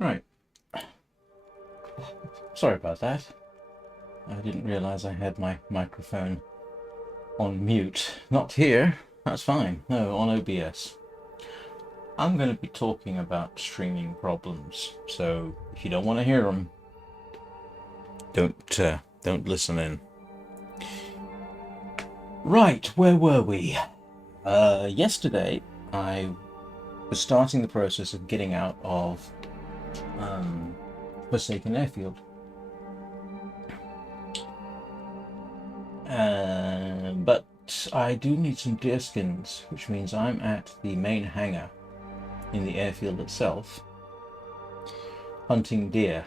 Right. Sorry about that. I didn't realize I had my microphone on mute. Not here. That's fine. No, on OBS. I'm going to be talking about streaming problems. So if you don't want to hear them, don't listen in. Right, where were we? Yesterday, I was starting the process of getting out of Forsaken Airfield. But I do need some deer skins, which means I'm at the main hangar in the airfield itself, hunting deer.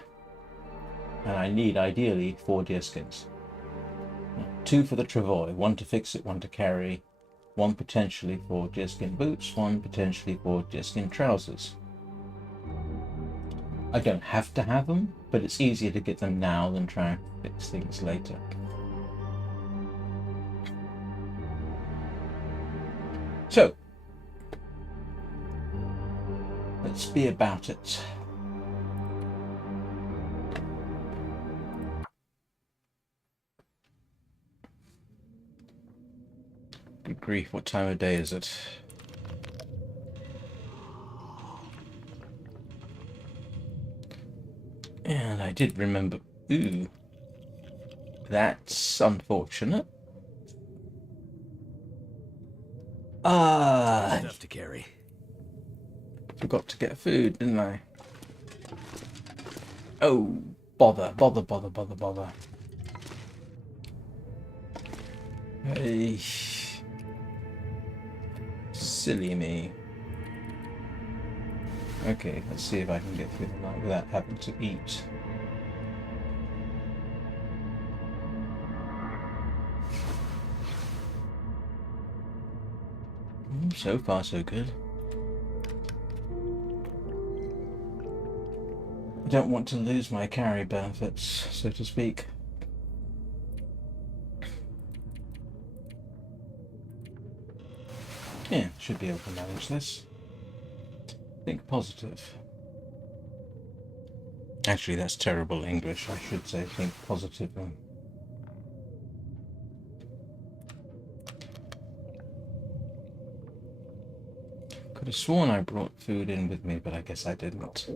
And I need, ideally, 4 deer skins. 2 for the travois, 1 to fix it, 1 to carry, 1 potentially for deerskin boots, 1 potentially for deerskin trousers. I don't have to have them, but it's easier to get them now than try and fix things later. So, let's be about it. Good grief, what time of day is it? And I did remember... Ooh. That's unfortunate. Stuff to carry. Forgot to get food, didn't I? Oh, bother. Hey. Silly me. Okay, let's see if I can get through the night without having to eat. So far, so good. I don't want to lose my carry benefits, so to speak. Yeah, should be able to manage this. Think positive. Actually, that's terrible English. I should say think positively. Could have sworn I brought food in with me, but I guess I didn't.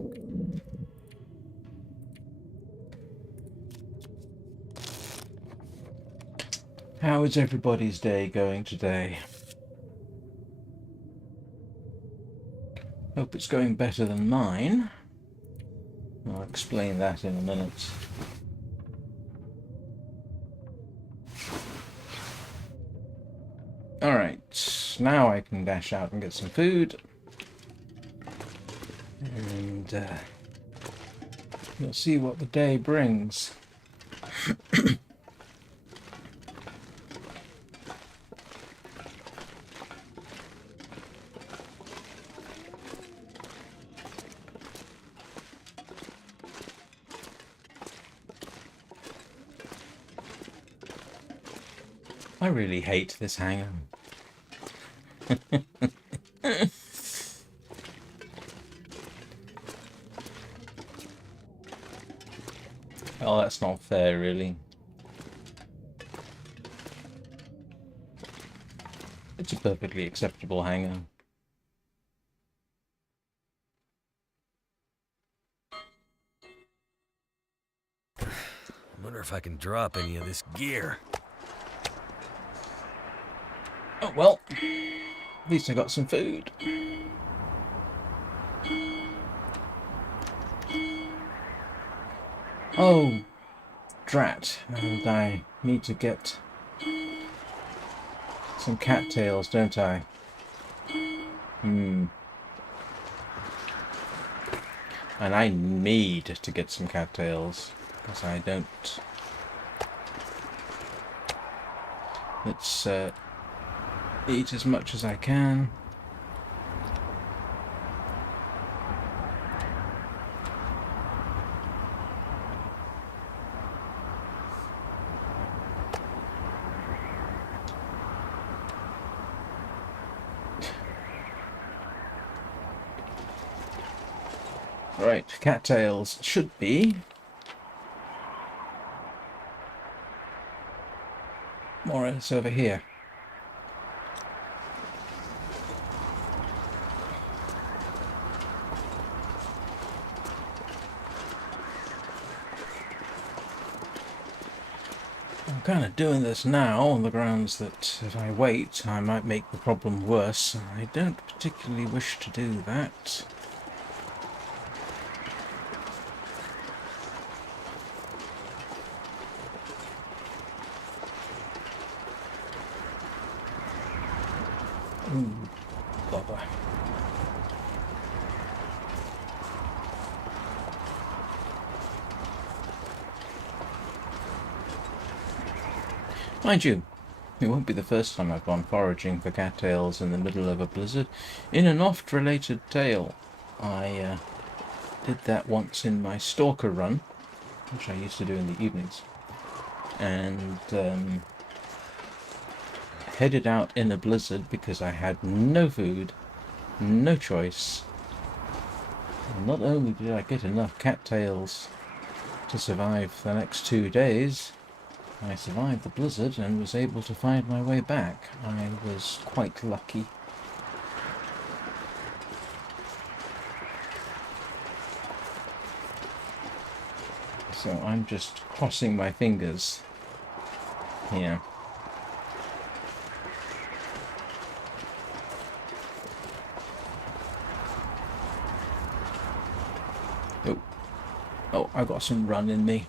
How is everybody's day going today? Hope it's going better than mine. I'll explain that in a minute. Alright, now I can dash out and get some food. And we'll see what the day brings. I really hate this hangar. Oh, that's not fair, really. It's a perfectly acceptable hangar. I wonder if I can drop any of this gear. Oh well, at least I got some food. Oh, drat. And I need to get some cattails, don't I? And I need to get some cattails, because I don't. Let's eat as much as I can. Right, cattails should be more or less over here. I'm kind of doing this now on the grounds that if I wait, I might make the problem worse. I don't particularly wish to do that. Ooh, bother. Mind you, it won't be the first time I've gone foraging for cattails in the middle of a blizzard. In an oft-related tale, I did that once in my stalker run, which I used to do in the evenings, and headed out in a blizzard because I had no food, no choice. And not only did I get enough cattails to survive the next 2 days, I survived the blizzard and was able to find my way back. I was quite lucky. So I'm just crossing my fingers here. Oh, I've got some run in me.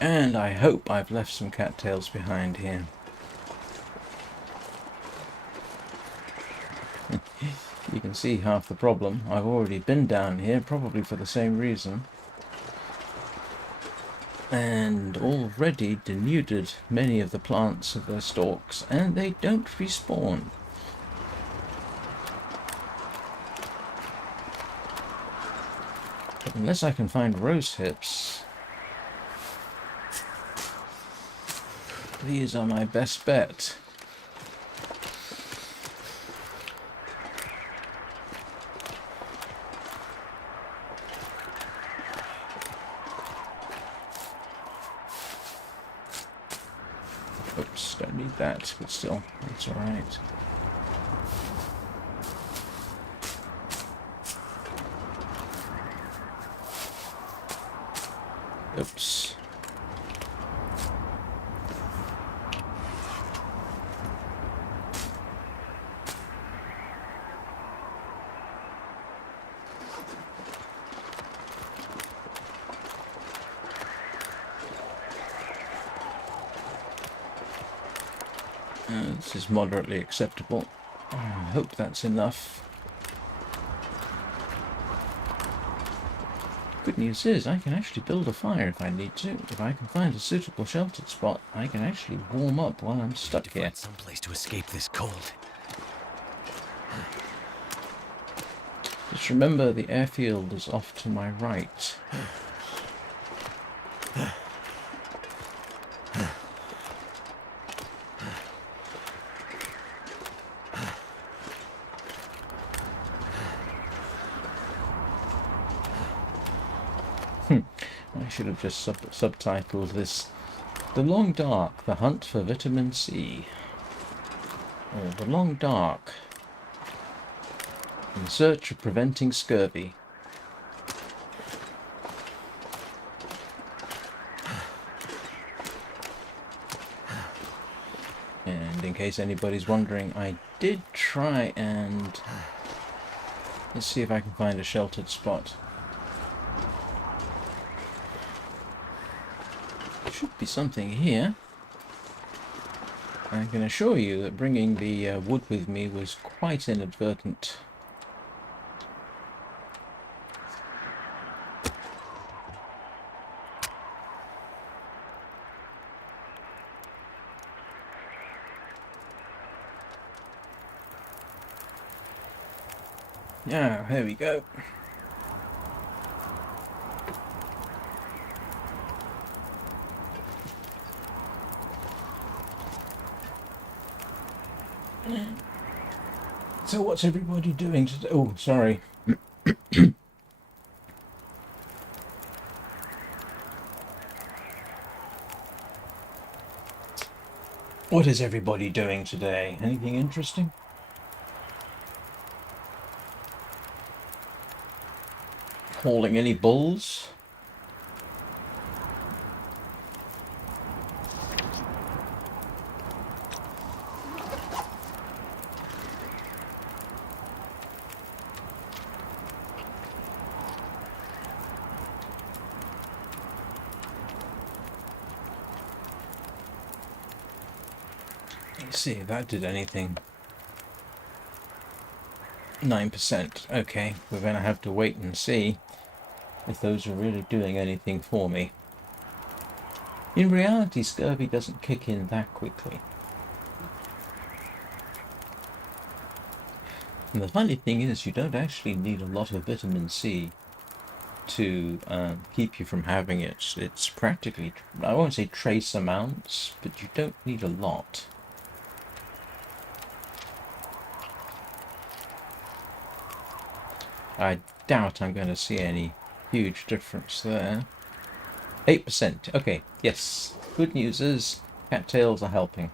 And I hope I've left some cattails behind here. You can see half the problem. I've already been down here, probably for the same reason. And already denuded many of the plants of their stalks, and they don't respawn. But unless I can find rosehips, these are my best bet. Oops, don't need that, but still, it's alright. Oops. This is moderately acceptable. I hope that's enough. Good news is I can actually build a fire if I need to. If I can find a suitable sheltered spot, I can actually warm up while I'm stuck here. Find some place to escape this cold. Just remember the airfield is off to my right. I should have just subtitled this The Long Dark, The Hunt for Vitamin C. Or The Long Dark, In Search of Preventing Scurvy. And in case anybody's wondering, I did try and... Let's see if I can find a sheltered spot. Should be something here. I can assure you that bringing the wood with me was quite inadvertent. Yeah, here we go. So what's everybody doing today? Oh, sorry. What is everybody doing today? Anything interesting? Hauling any bulls? Let's see if that did anything. 9%. Okay, we're going to have to wait and see if those are really doing anything for me. In reality, scurvy doesn't kick in that quickly. And the funny thing is, you don't actually need a lot of vitamin C to keep you from having it. It's practically, I won't say trace amounts, but you don't need a lot. I doubt I'm going to see any huge difference there. 8%. Okay, yes. Good news is cattails are helping.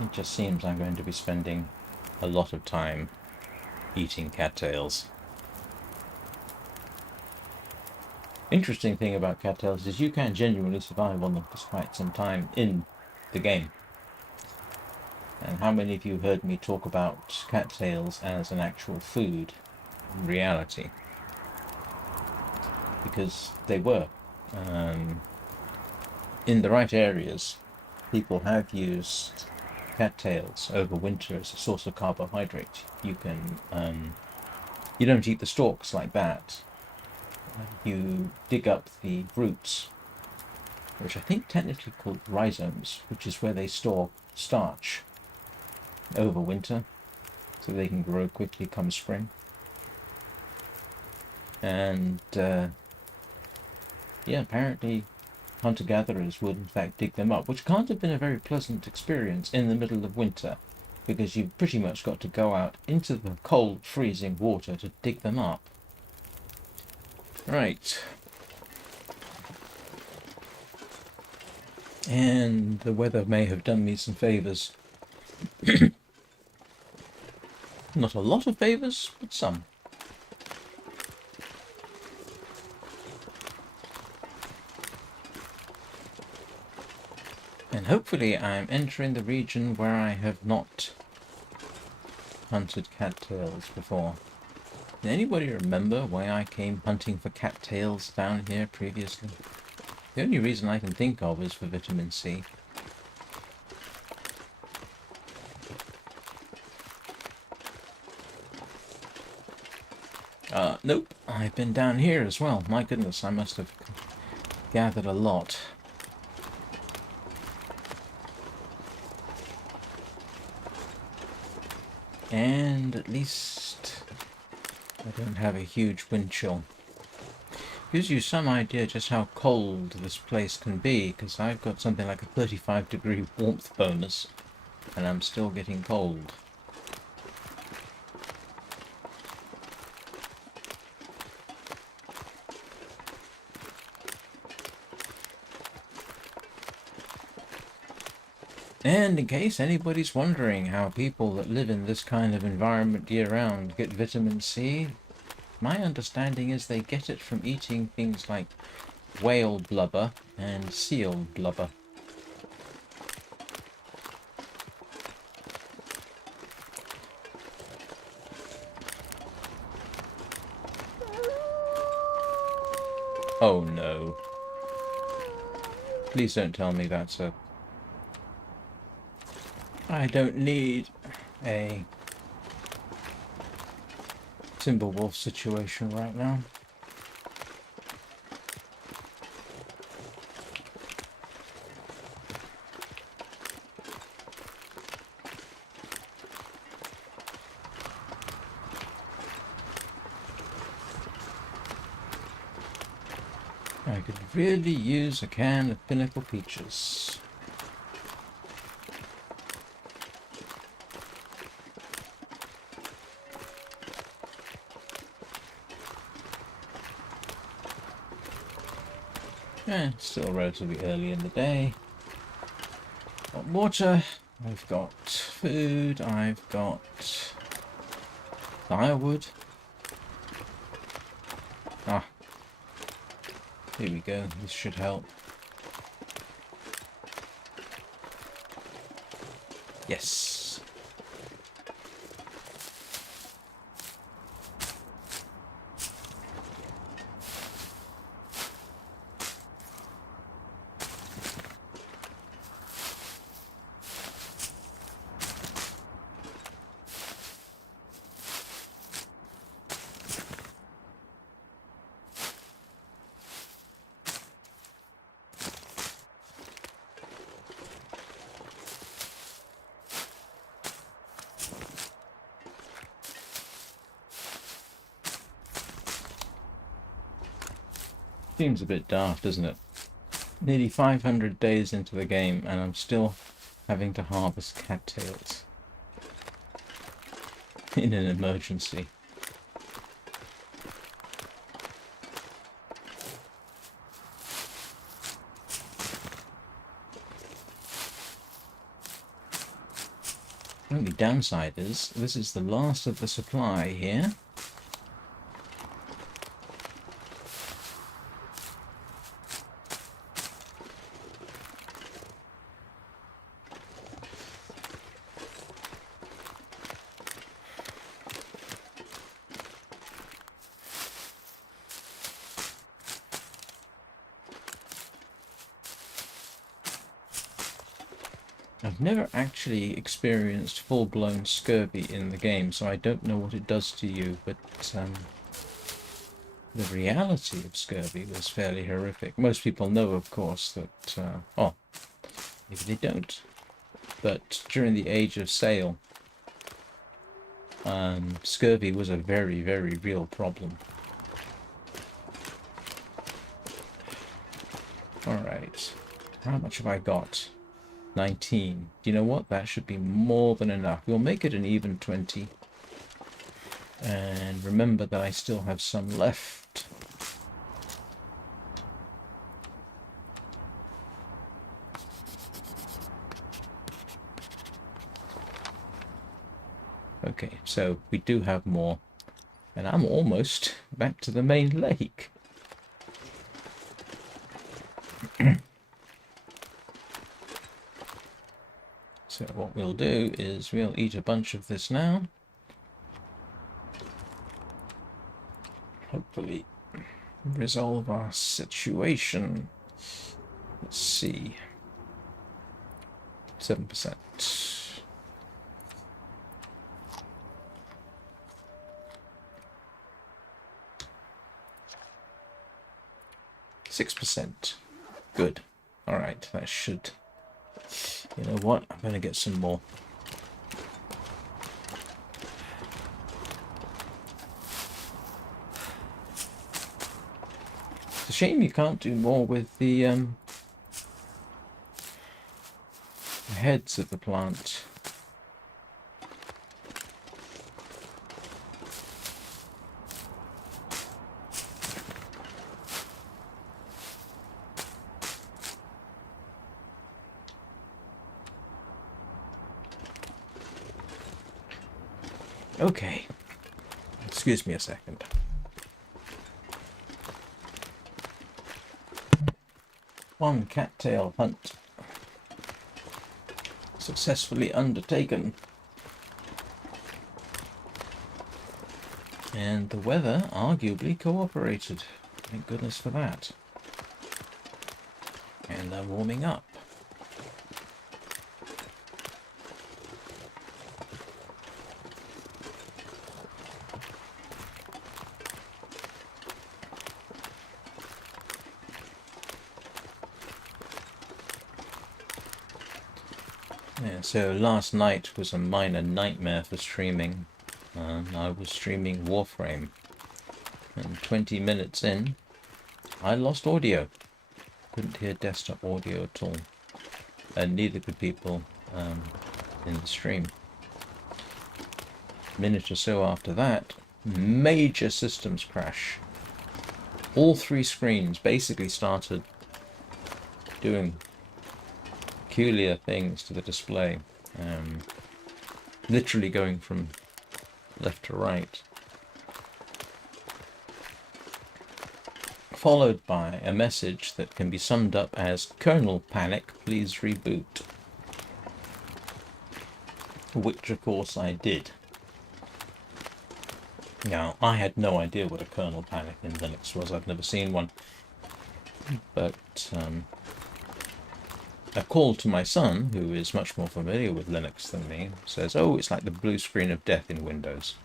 It just seems I'm going to be spending a lot of time eating cattails. Interesting thing about cattails is you can genuinely survive on them for quite some time in the game. And how many of you heard me talk about cattails as an actual food in reality? Because they were. In the right areas, people have used cattails over winter as a source of carbohydrate. You can, you don't eat the stalks like that. You dig up the roots, which I think technically called rhizomes, which is where they store starch over winter, so they can grow quickly come spring. And yeah, apparently hunter-gatherers would in fact dig them up, which can't have been a very pleasant experience in the middle of winter, because you've pretty much got to go out into the cold, freezing water to dig them up. Right. And the weather may have done me some favours. Not a lot of favours, but some. And hopefully I'm entering the region where I have not hunted cattails before. Does anybody remember why I came hunting for cattails down here previously? The only reason I can think of is for vitamin C. Nope, I've been down here as well. My goodness, I must have gathered a lot. And at least I don't have a huge wind chill. Gives you some idea just how cold this place can be, because I've got something like a 35-degree warmth bonus, and I'm still getting cold. And in case anybody's wondering how people that live in this kind of environment year-round get vitamin C, my understanding is they get it from eating things like whale blubber and seal blubber. Oh no. Please don't tell me that's a... I don't need a Timberwolf situation right now. I could really use a can of Pinnacle Peaches. Still relatively early in the day. Got water, I've got food, I've got firewood. Ah, here we go, this should help. Yes. Seems a bit daft, doesn't it? Nearly 500 days into the game and I'm still having to harvest cattails in an emergency. The only downside is this is the last of the supply here. I've never actually experienced full-blown scurvy in the game, so I don't know what it does to you, but the reality of scurvy was fairly horrific. Most people know, of course, that, oh, maybe they don't, but during the Age of Sail, scurvy was a very, very real problem. Alright, how much have I got? 19. Do you know what? That should be more than enough. We'll make it an even 20. And remember that I still have some left. Okay, so we do have more. And I'm almost back to the main lake. So what we'll do is we'll eat a bunch of this now. Hopefully resolve our situation. Let's see. 7%. 6%. Good. Alright, that should... You know what? I'm going to get some more. It's a shame you can't do more with the heads of the plant. Okay, excuse me a second. One cattail hunt successfully undertaken. And the weather arguably cooperated. Thank goodness for that. And they're warming up. Yeah, so last night was a minor nightmare for streaming. I was streaming Warframe, and 20 minutes in, I lost audio. Couldn't hear desktop audio at all. And neither could people in the stream. A minute or so after that, major systems crash. All three screens basically started doing peculiar things to the display. Literally going from left to right. Followed by a message that can be summed up as "Kernel panic, please reboot." Which of course I did. Now, I had no idea what a kernel panic in Linux was. I've never seen one. But a call to my son, who is much more familiar with Linux than me, says, "Oh, it's like the blue screen of death in Windows."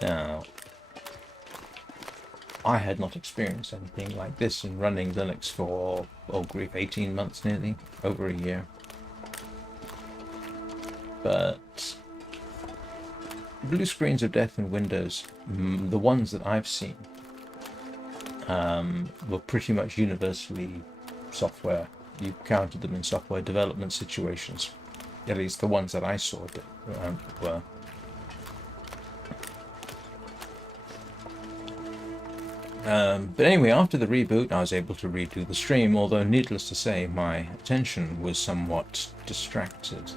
Now, I had not experienced anything like this in running Linux for, oh grief, 18 months nearly, over a year. But blue screens of death in Windows, the ones that I've seen, were pretty much universally software. You counted them in software development situations. At least the ones that I saw were. But anyway, after the reboot, I was able to redo the stream, although needless to say, my attention was somewhat distracted.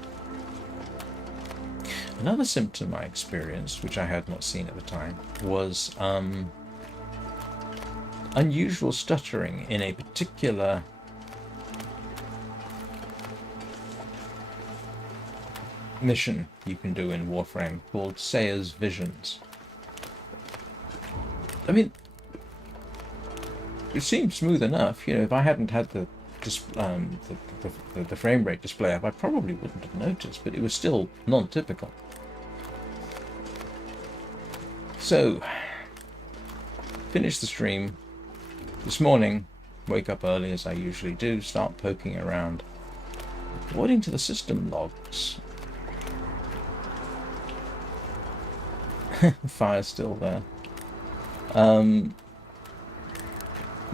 Another symptom I experienced, which I had not seen at the time, was unusual stuttering in a particular mission you can do in Warframe called Sayer's Visions. I mean, it seemed smooth enough. If I hadn't had the frame rate display up, I probably wouldn't have noticed, but it was still non-typical. So, finish the stream this morning, wake up early as I usually do, start poking around. According to the system logs, fire's still there.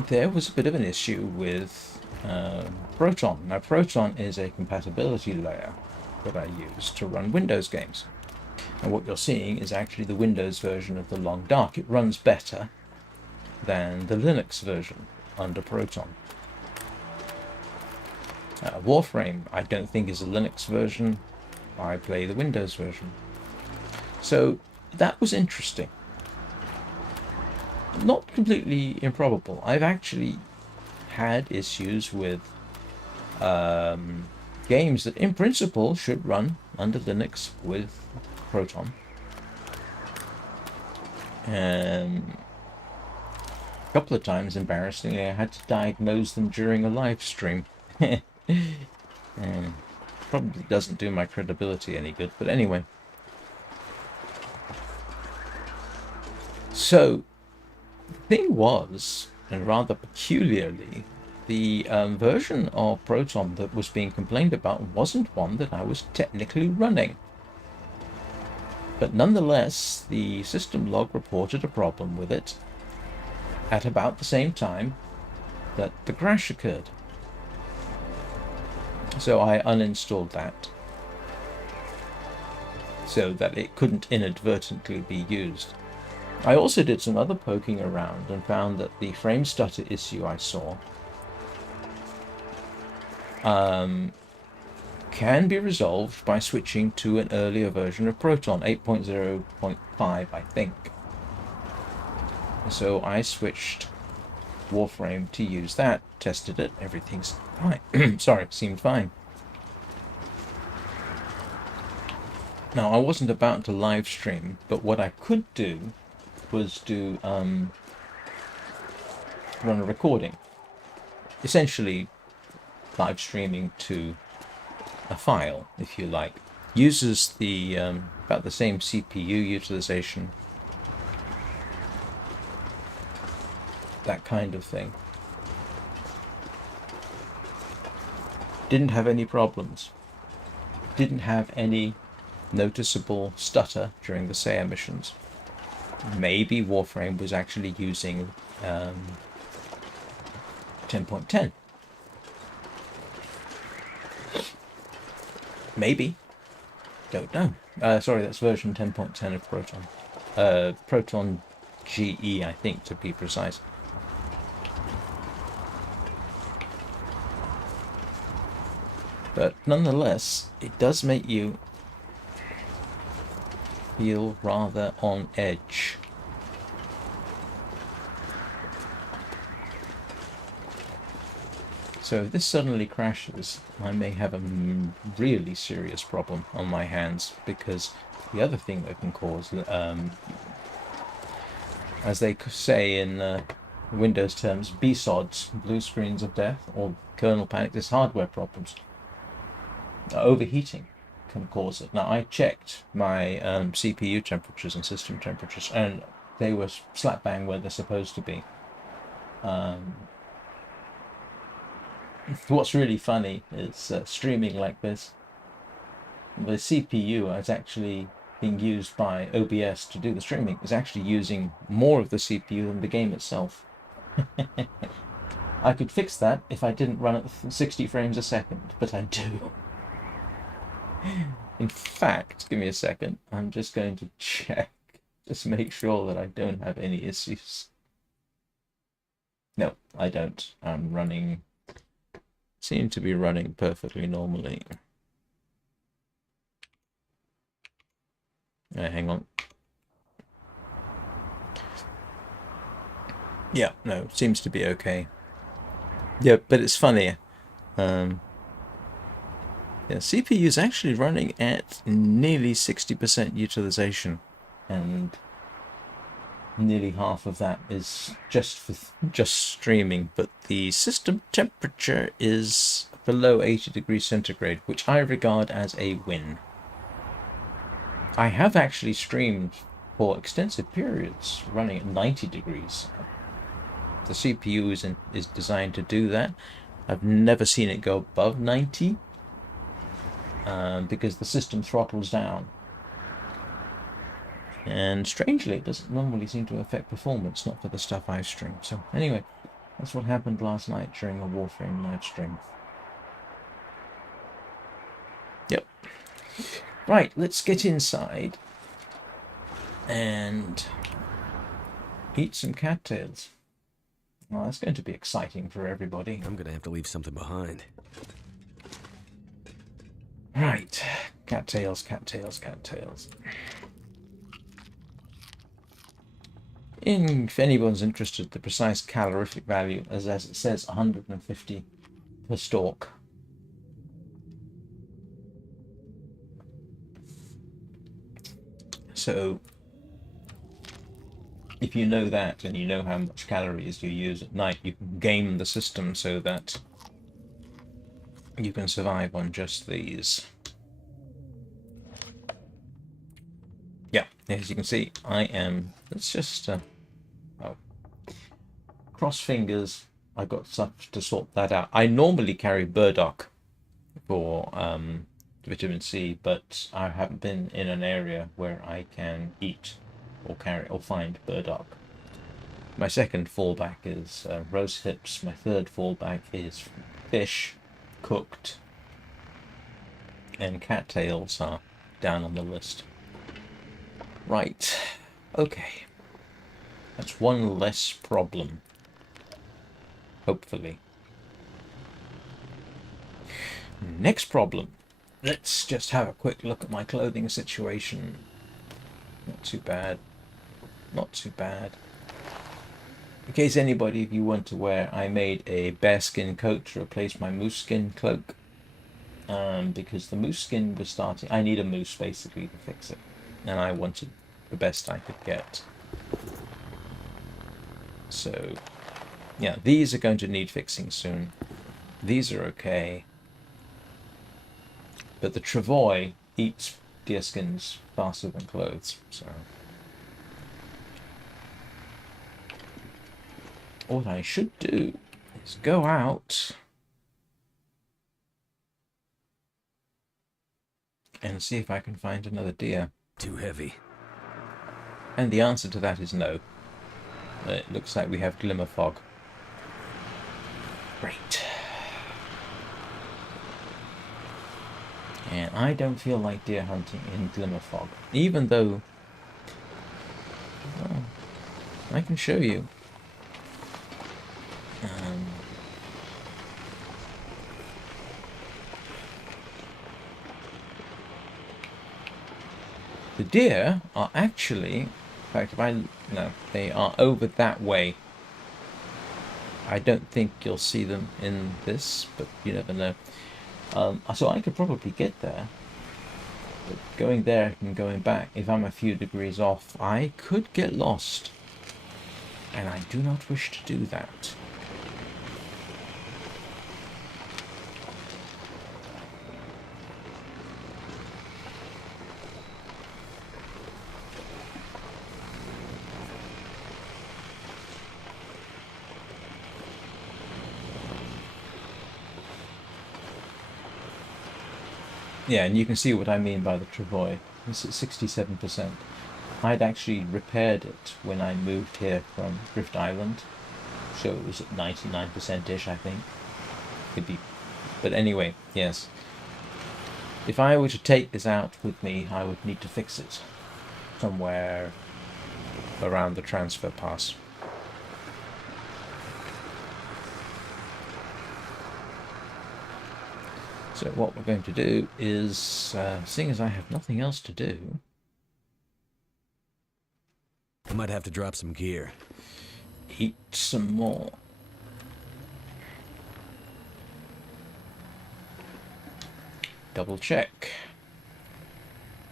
There was a bit of an issue with Proton. Now, Proton is a compatibility layer that I use to run Windows games. And what you're seeing is actually the Windows version of The Long Dark. It runs better than the Linux version under Proton. Warframe, I don't think, is a Linux version. I play the Windows version. So that was interesting. Not completely improbable. I've actually had issues with games that in principle should run under Linux with Proton. A couple of times, embarrassingly, I had to diagnose them during a live stream. Probably doesn't do my credibility any good, but anyway. So, the thing was, and rather peculiarly, the version of Proton that was being complained about wasn't one that I was technically running. But nonetheless, the system log reported a problem with it at about the same time that the crash occurred. So I uninstalled that so that it couldn't inadvertently be used. I also did some other poking around and found that the frame stutter issue I saw can be resolved by switching to an earlier version of Proton, 8.0.5, I think. So I switched Warframe to use that, tested it, everything's fine. Sorry, seemed fine. Now, I wasn't about to live stream, but what I could do was to run a recording, essentially live streaming to a file, if you like. Uses the about the same CPU utilization, that kind of thing. Didn't have any problems. Didn't have any noticeable stutter during the Sayer missions. maybe Warframe was actually using 10.10. Maybe. Don't know. Sorry, that's version 10.10 of Proton. Proton GE, I think, to be precise. But nonetheless, it does make you feel rather on edge. So if this suddenly crashes, I may have a really serious problem on my hands, because the other thing that can cause, as they say in Windows terms, BSODs, blue screens of death, or kernel panic, is hardware problems. Overheating can cause it. Now, I checked my CPU temperatures and system temperatures, and they were slap bang where they're supposed to be. What's really funny is streaming like this, the CPU is actually being used by OBS to do the streaming, is actually using more of the CPU than the game itself. I could fix that if I didn't run at 60 frames a second, but I do. In fact, give me a second, I'm just going to check, just make sure that I don't have any issues. No, I don't. I'm running, seem to be running perfectly normally. Hang on. Yeah, no, seems to be okay. Yeah, but it's funny. Yeah, CPU is actually running at nearly 60% utilization, and nearly half of that is just streaming. But the system temperature is below 80 degrees centigrade, which I regard as a win. I have actually streamed for extensive periods running at 90 degrees. The CPU is designed to do that. I've never seen it go above 90. Because the system throttles down. And strangely, it doesn't normally seem to affect performance, not for the stuff I stream. So anyway, that's what happened last night during a Warframe live stream. Yep. Right, let's get inside and eat some cattails. Well, that's going to be exciting for everybody. I'm gonna have to leave something behind. Right, cattails, cattails, cattails. If anyone's interested, the precise calorific value, as it says, 150 per stalk. So, if you know that and you know how much calories you use at night, you can game the system so that you can survive on just these. Yeah, as you can see, I am, let's just, cross fingers, I've got stuff to sort that out. I normally carry burdock for vitamin C, but I haven't been in an area where I can eat or carry or find burdock. My second fallback is rosehips. My third fallback is fish, cooked, and cattails are down on the list. Right, okay. That's one less problem. Hopefully. Next problem. Let's just have a quick look at my clothing situation. Not too bad. Not too bad. In case anybody of you want to wear, I made a bearskin coat to replace my moose skin cloak. Because the moose skin was starting... I need a moose, basically, to fix it. And I wanted the best I could get. So, yeah, these are going to need fixing soon. These are okay. But the travois eats deerskins faster than clothes, so... What I should do is go out and see if I can find another deer. Too heavy. And the answer to that is no. It looks like we have glimmer fog. Great. And I don't feel like deer hunting in glimmer fog, even though I can show you. The deer are actually, in fact, they are over that way. I don't think you'll see them in this, but you never know. So I could probably get there. But going there and going back, if I'm a few degrees off, I could get lost. And I do not wish to do that. Yeah, and you can see what I mean by the travois. It's at 67%. I'd actually repaired it when I moved here from Drift Island, so it was at 99%-ish, I think. Could be, but anyway, yes. If I were to take this out with me, I would need to fix it somewhere around the transfer pass. So what we're going to do is, seeing as I have nothing else to do, I might have to drop some gear. eat some more. Double check.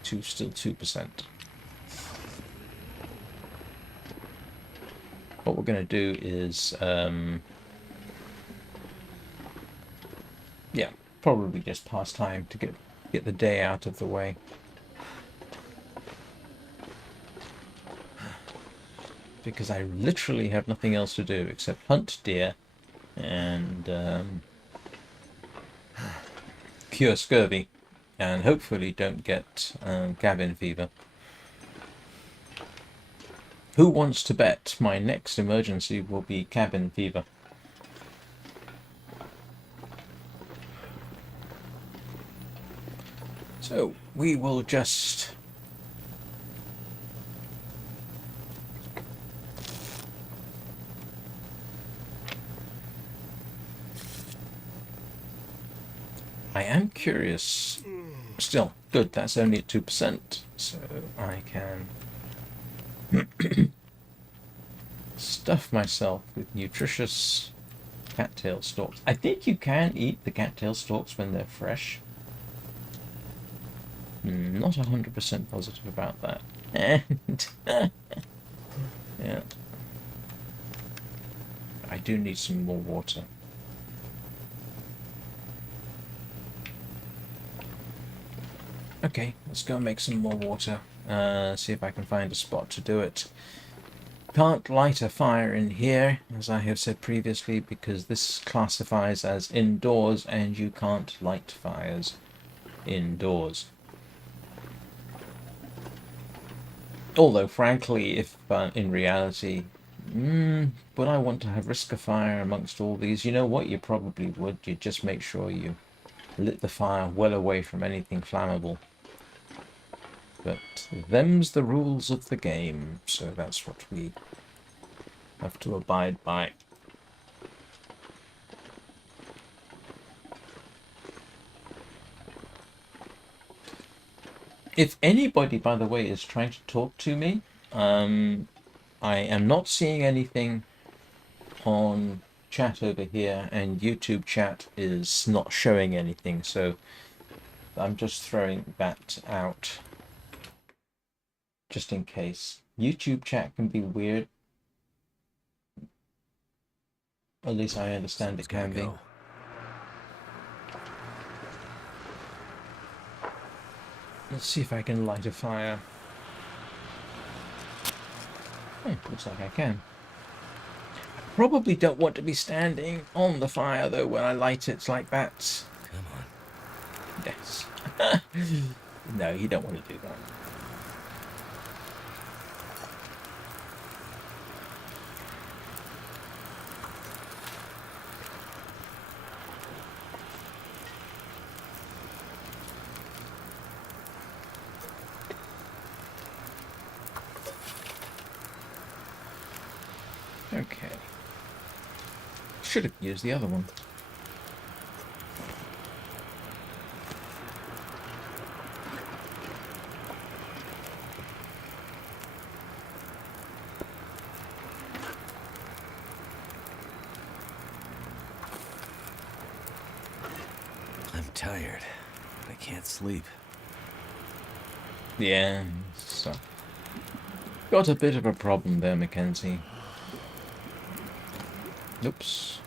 Still 2%. What we're going to do is, yeah, probably just pass time to get the day out of the way. Because I literally have nothing else to do except hunt deer and cure scurvy, and hopefully don't get cabin fever. Who wants to bet my next emergency will be cabin fever? So we will just I am curious. Still, good, that's only at 2%, so I can stuff myself with nutritious cattail stalks. I think you can eat the cattail stalks when they're fresh. Not 100% positive about that. And yeah, I do need some more water. Okay, let's go make some more water. See if I can find a spot to do it. Can't light a fire in here, as I have said previously, because this classifies as indoors and you can't light fires indoors. Although, frankly, if in reality, would I want to have risk a fire amongst all these? You know what, you probably would. You'd just make sure you lit the fire well away from anything flammable. But them's the rules of the game, so that's what we have to abide by. If anybody, by the way, is trying to talk to me, I am not seeing anything on chat over here, and YouTube chat is not showing anything, so I'm just throwing that out just in case. YouTube chat can be weird. At least I understand it can be. Let's see if I can light a fire. Looks like I can. I probably don't want to be standing on the fire though when I light it like that. Come on. Yes. No, you don't want to do that. Okay. Should have used the other one. I'm tired. I can't sleep. Yeah, so got a bit of a problem there, Mackenzie. Oops.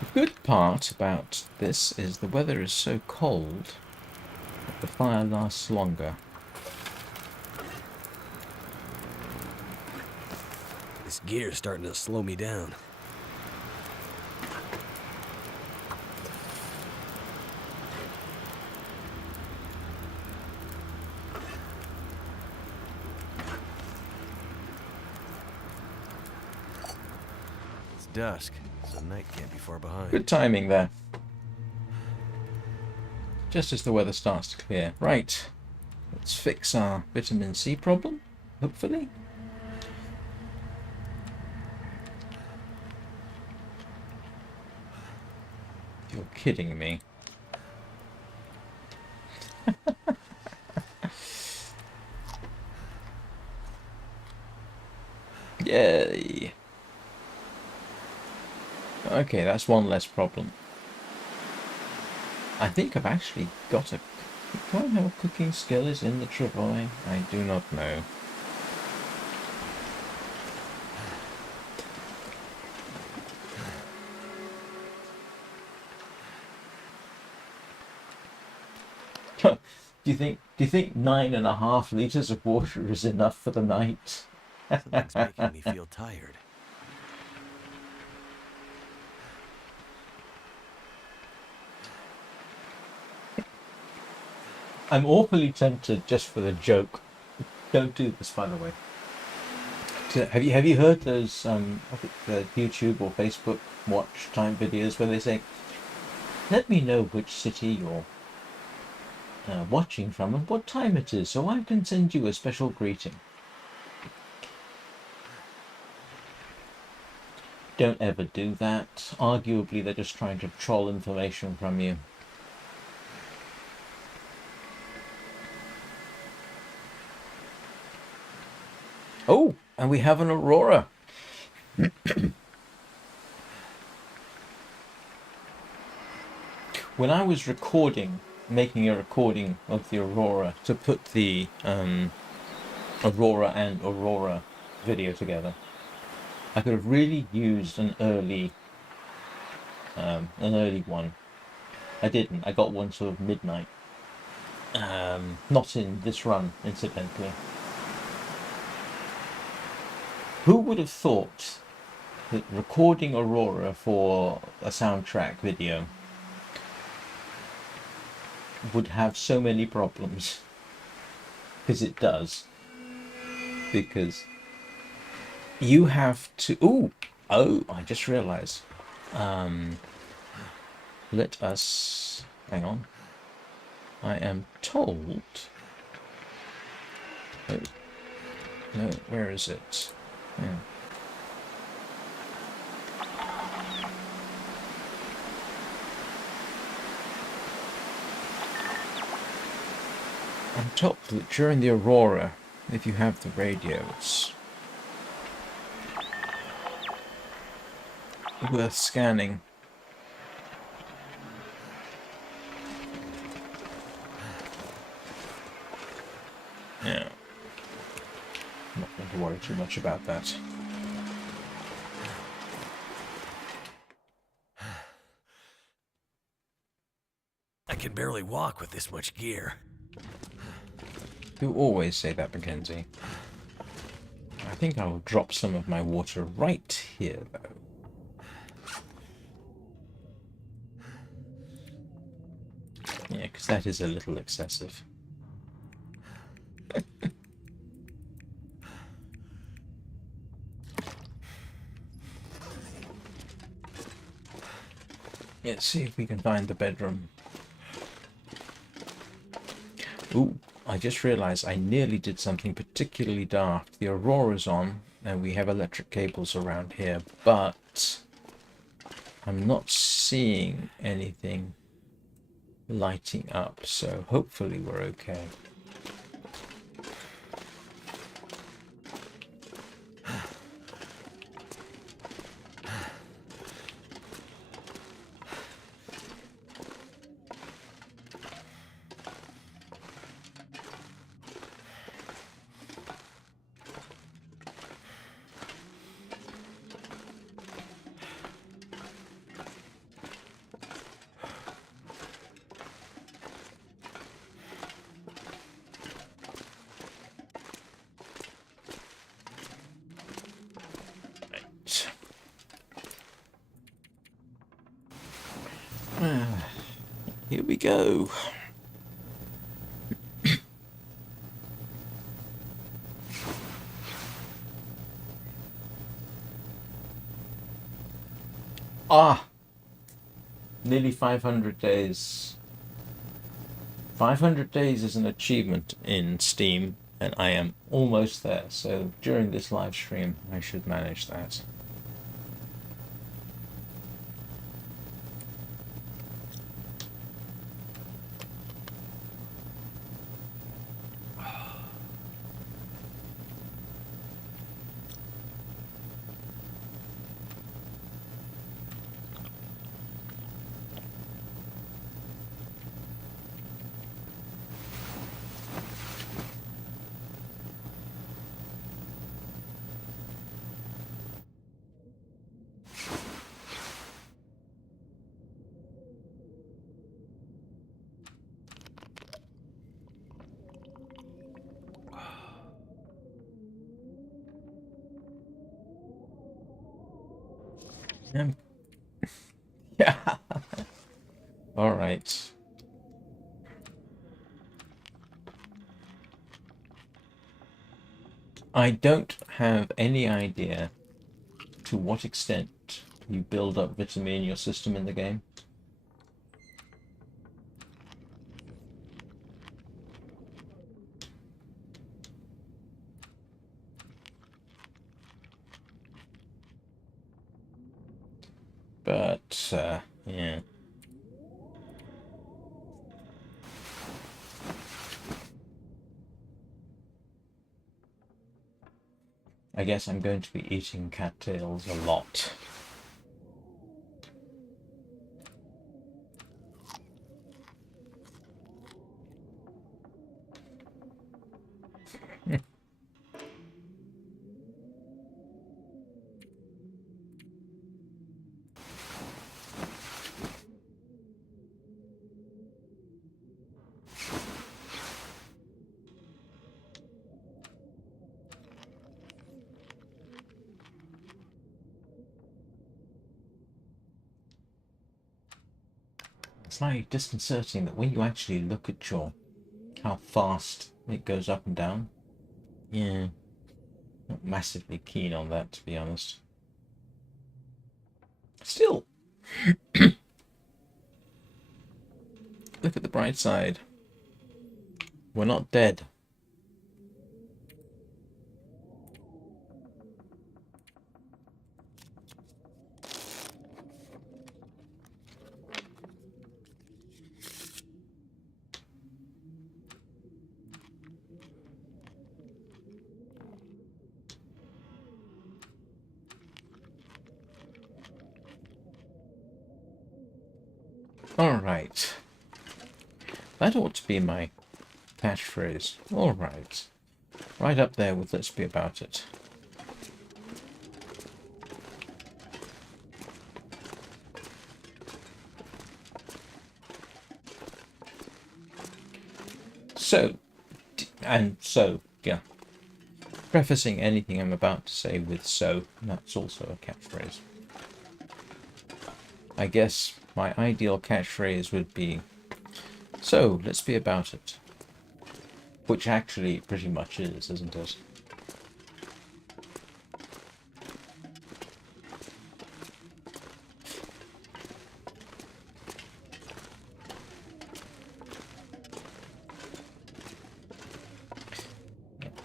The good part about this is the weather is so cold that the fire lasts longer. This gear's starting to slow me down. It's dusk, so night can't be far behind. Good timing there. Just as the weather starts to clear. Right. Let's fix our vitamin C problem, hopefully. You're kidding me. Yay. Okay, that's one less problem. I think I've actually got a... Do I have a cooking skill is in the travois? I do not know. Do you think 9.5 liters of water is enough for the night? Something's making me feel tired. I'm awfully tempted just for the joke. Don't do this, by the way. Have you heard those I think the YouTube or Facebook watch time videos where they say, "Let me know which city you're watching from and what time it is, so I can send you a special greeting." Don't ever do that. Arguably, they're just trying to troll information from you. Oh, and we have an Aurora. When I was making a recording of the Aurora to put the Aurora and Aurora video together, I could have really used an early one. I didn't. I got one sort of midnight. Not in this run, incidentally. Who would have thought that recording Aurora for a soundtrack video would have so many problems? Because it does. Because you have to... Oh, I just realized. Let us... Hang on. I am told... Oh, no, where is it? Yeah. I'm told that during the Aurora, if you have the radio, it's worth scanning. Yeah. I'm not going to worry too much about that. I can barely walk with this much gear. You always say that, Mackenzie. I think I will drop some of my water right here, though. Yeah, because that is a little excessive. Let's see if we can find the bedroom. Ooh, I just realized I nearly did something particularly daft. The Aurora's on, and we have electric cables around here, but I'm not seeing anything lighting up, so hopefully we're okay. Here we go. Nearly 500 days. 500 days is an achievement in Steam, and I am almost there. So during this live stream, I should manage that. Yeah. All right. I don't have any idea to what extent you build up vitamin in your system in the game. But, yeah. I guess I'm going to be eating cattails a lot. It's slightly disconcerting that when you actually look at how fast it goes up and down. Yeah, not massively keen on that, to be honest. Still, look at the bright side. We're not dead. Alright. That ought to be my catchphrase. Alright. Right up there with "let's be about it." Yeah. Prefacing anything I'm about to say with "so," that's also a catchphrase. I guess my ideal catchphrase would be, "so, let's be about it." Which actually pretty much is, isn't it?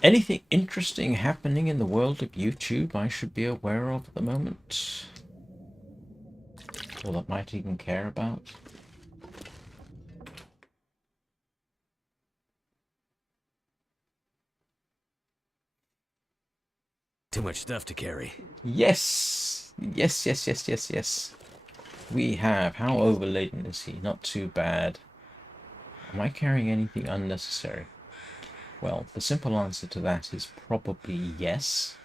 Anything interesting happening in the world of YouTube I should be aware of at the moment? Or that might even care about? Too much stuff to carry. Yes! Yes, yes, yes, yes, yes. We have. How overladen is he? Not too bad. Am I carrying anything unnecessary? Well, the simple answer to that is probably yes.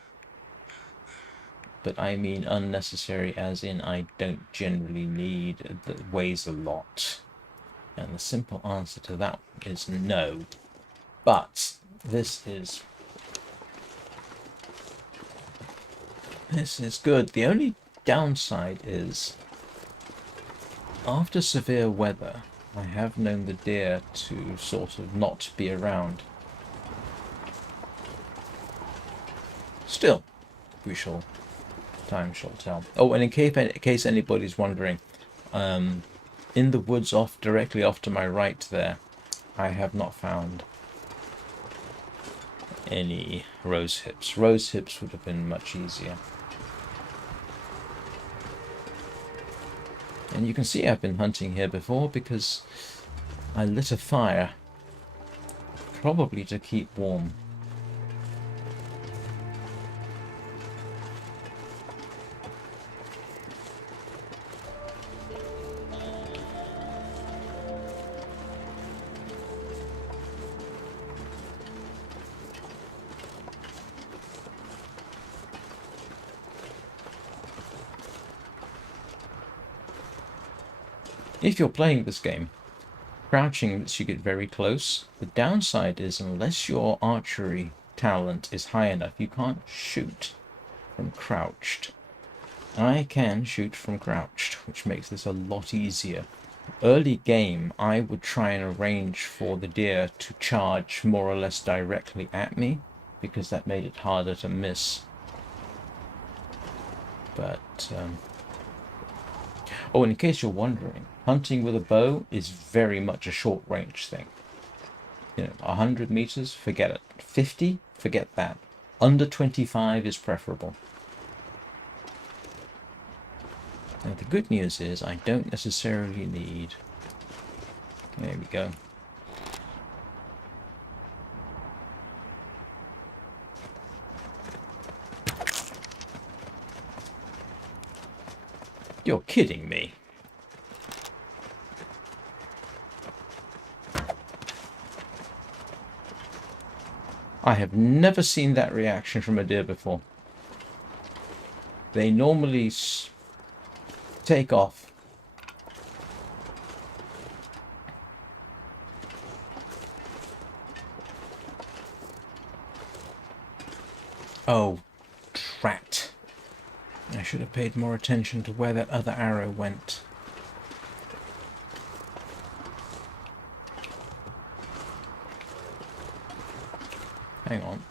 But I mean unnecessary as in I don't generally need, that weighs a lot. And the simple answer to that is no. But this is good. The only downside is after severe weather, I have known the deer to sort of not be around. Still, time shall tell. Oh, and in case anybody's wondering, in the woods directly off to my right there, I have not found any rosehips. Rosehips would have been much easier. And you can see I've been hunting here before because I lit a fire, probably to keep warm. If you're playing this game, crouching lets you get very close. The downside is unless your archery talent is high enough, you can't shoot from crouched. I can shoot from crouched, which makes this a lot easier. Early game, I would try and arrange for the deer to charge more or less directly at me, because that made it harder to miss. But, oh, and in case you're wondering, hunting with a bow is very much a short range thing. 100 meters, forget it. 50, forget that. Under 25 is preferable. Now, the good news is I don't necessarily need... There we go. You're kidding me. I have never seen that reaction from a deer before. They normally take off. Oh, drat. I should have paid more attention to where that other arrow went. Hang on.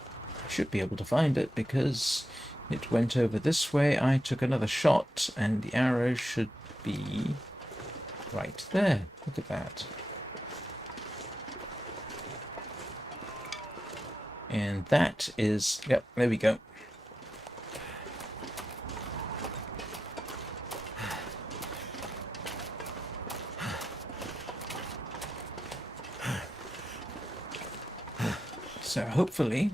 I should be able to find it because it went over this way. I took another shot and the arrow should be right there. Look at that. And that is... Yep, there we go. So hopefully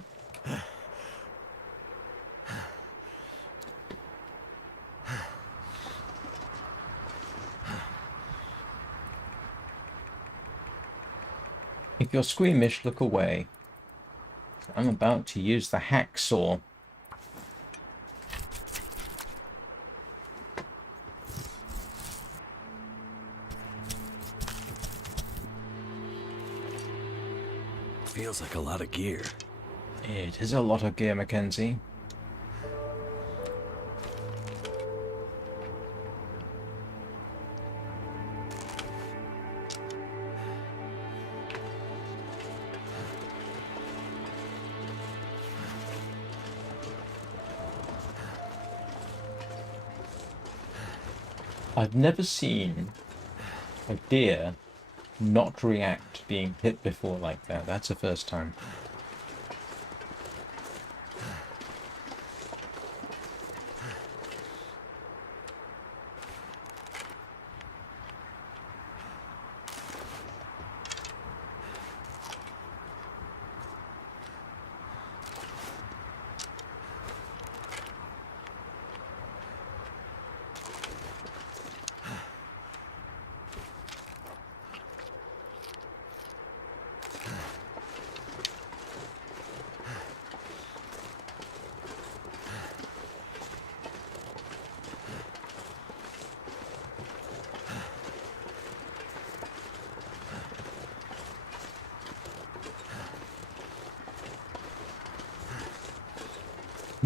if you're squeamish, look away. I'm about to use the hacksaw. Feels like a lot of gear. It is a lot of gear, Mackenzie. I've never seen a deer not react to being hit before like that. That's the first time.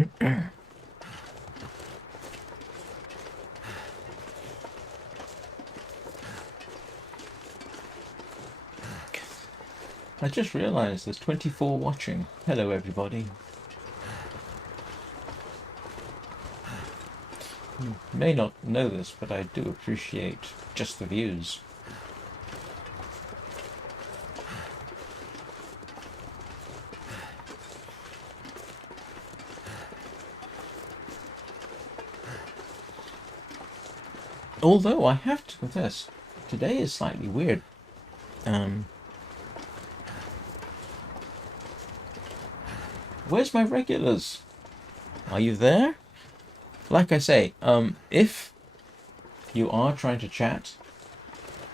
I just realised there's 24 watching. Hello, everybody. You may not know this, but I do appreciate just the views. Although I have to confess, today is slightly weird. Where's my regulars? Are you there? Like I say, if you are trying to chat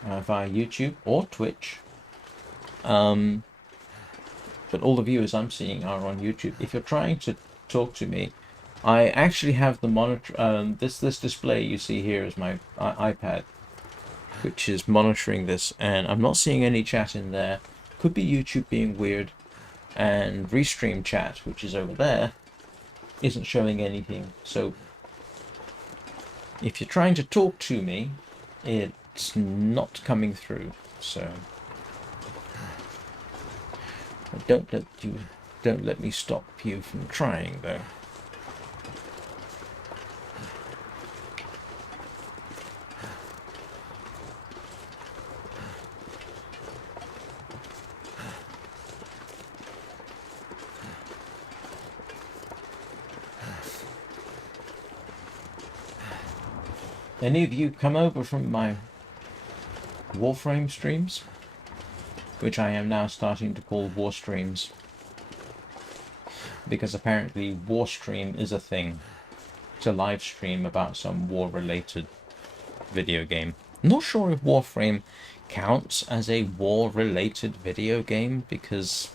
via YouTube or Twitch, but all the viewers I'm seeing are on YouTube. If you're trying to talk to me, I actually have the monitor. This display you see here is my iPad, which is monitoring this, and I'm not seeing any chat in there. Could be YouTube being weird, and Restream chat, which is over there, isn't showing anything. So if you're trying to talk to me, it's not coming through. So don't let me stop you from trying, though. Any of you come over from my Warframe streams, which I am now starting to call War streams, because apparently War stream is a thing. It's a live stream about some war-related video game. Not sure if Warframe counts as a war-related video game, because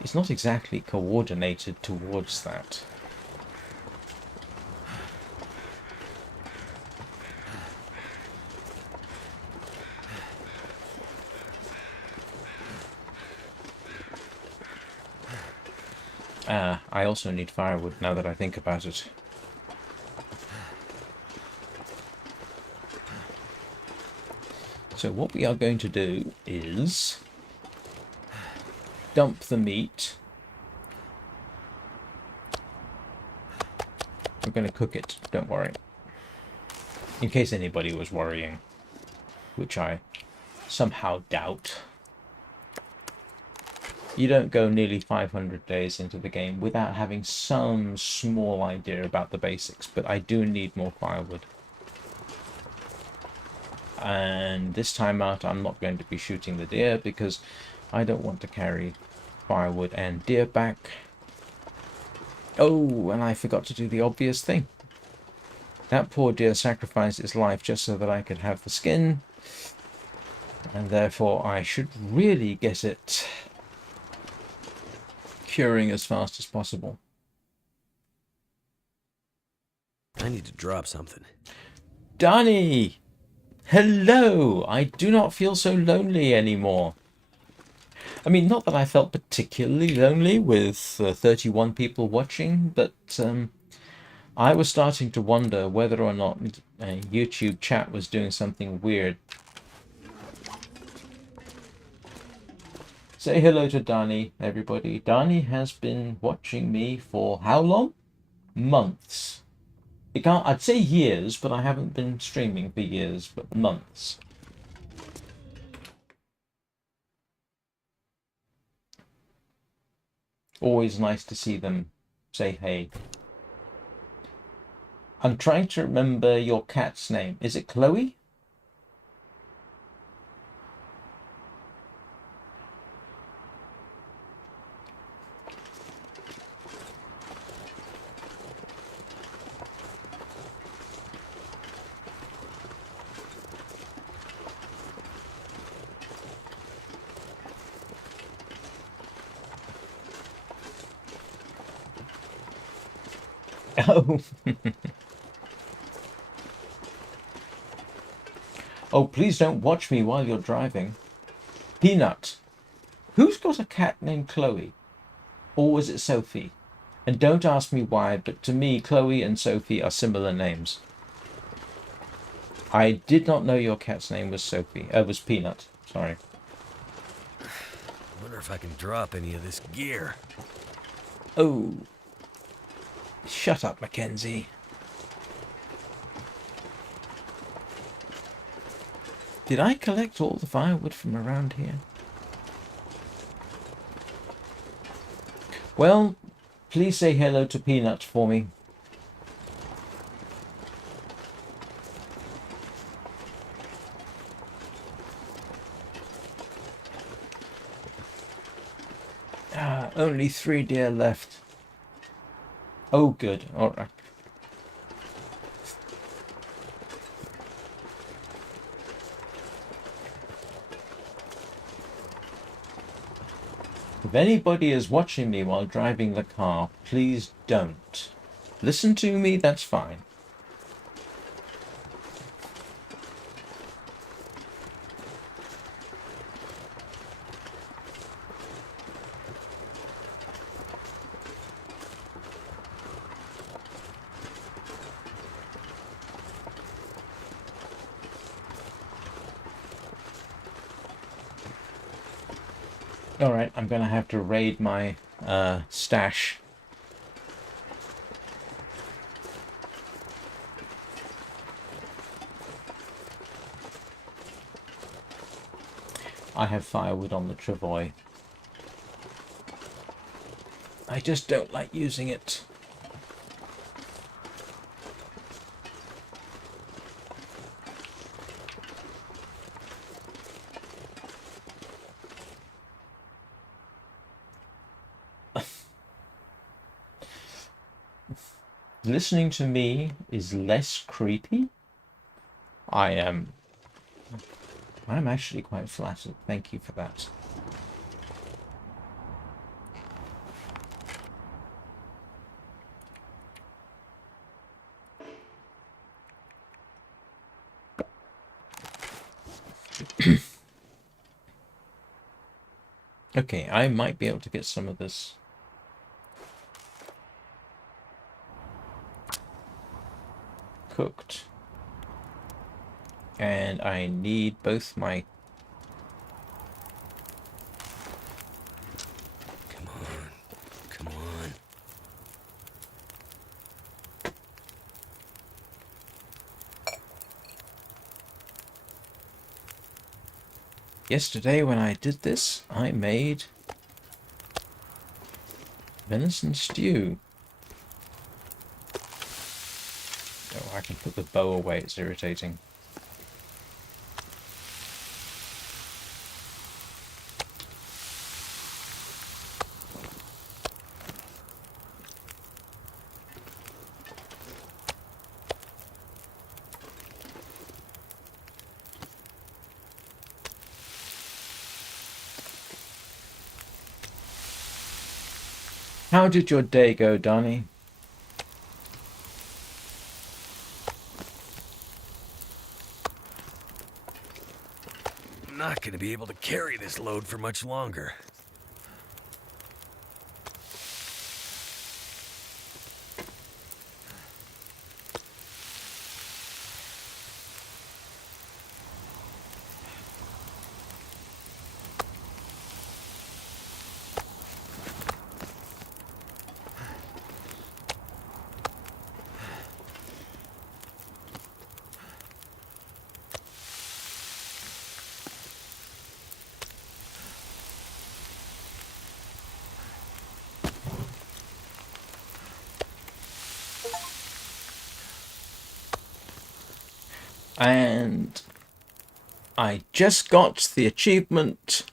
it's not exactly coordinated towards that. I also need firewood now that I think about it. So what we are going to do is dump the meat. We're going to cook it, don't worry. In case anybody was worrying, which I somehow doubt. You don't go nearly 500 days into the game without having some small idea about the basics, but I do need more firewood. And this time out, I'm not going to be shooting the deer because I don't want to carry firewood and deer back. Oh, and I forgot to do the obvious thing. That poor deer sacrificed its life just so that I could have the skin, and therefore I should really get it curing as fast as possible. I need to drop something. Danny! Hello! I do not feel so lonely anymore. I mean, not that I felt particularly lonely with 31 people watching, but I was starting to wonder whether or not YouTube chat was doing something weird. Say hello to Dani, everybody. Dani has been watching me for how long? Months. I'd say years, but I haven't been streaming for years, but months. Always nice to see them say hey. I'm trying to remember your cat's name. Is it Chloe? Oh. Oh, please don't watch me while you're driving. Peanut. Who's got a cat named Chloe? Or was it Sophie? And don't ask me why, but to me, Chloe and Sophie are similar names. I did not know your cat's name was Sophie. Was Peanut. Sorry. I wonder if I can drop any of this gear. Oh. Shut up, Mackenzie. Did I collect all the firewood from around here? Well, please say hello to Peanut for me. Only 3 deer left. Oh, good. All right. If anybody is watching me while driving the car, please don't. Listen to me, that's fine. Alright, I'm gonna have to raid my stash. I have firewood on the travois. I just don't like using it. Listening to me is less creepy. I'm actually quite flattered. Thank you for that. Okay, I might be able to get some of this. Cooked. And I need both my... Come on. Come on. Yesterday when I did this, I made venison stew. Oh, I can put the bow away, it's irritating. How did your day go, Donnie? I'm not gonna be able to carry this load for much longer. And I just got the achievement,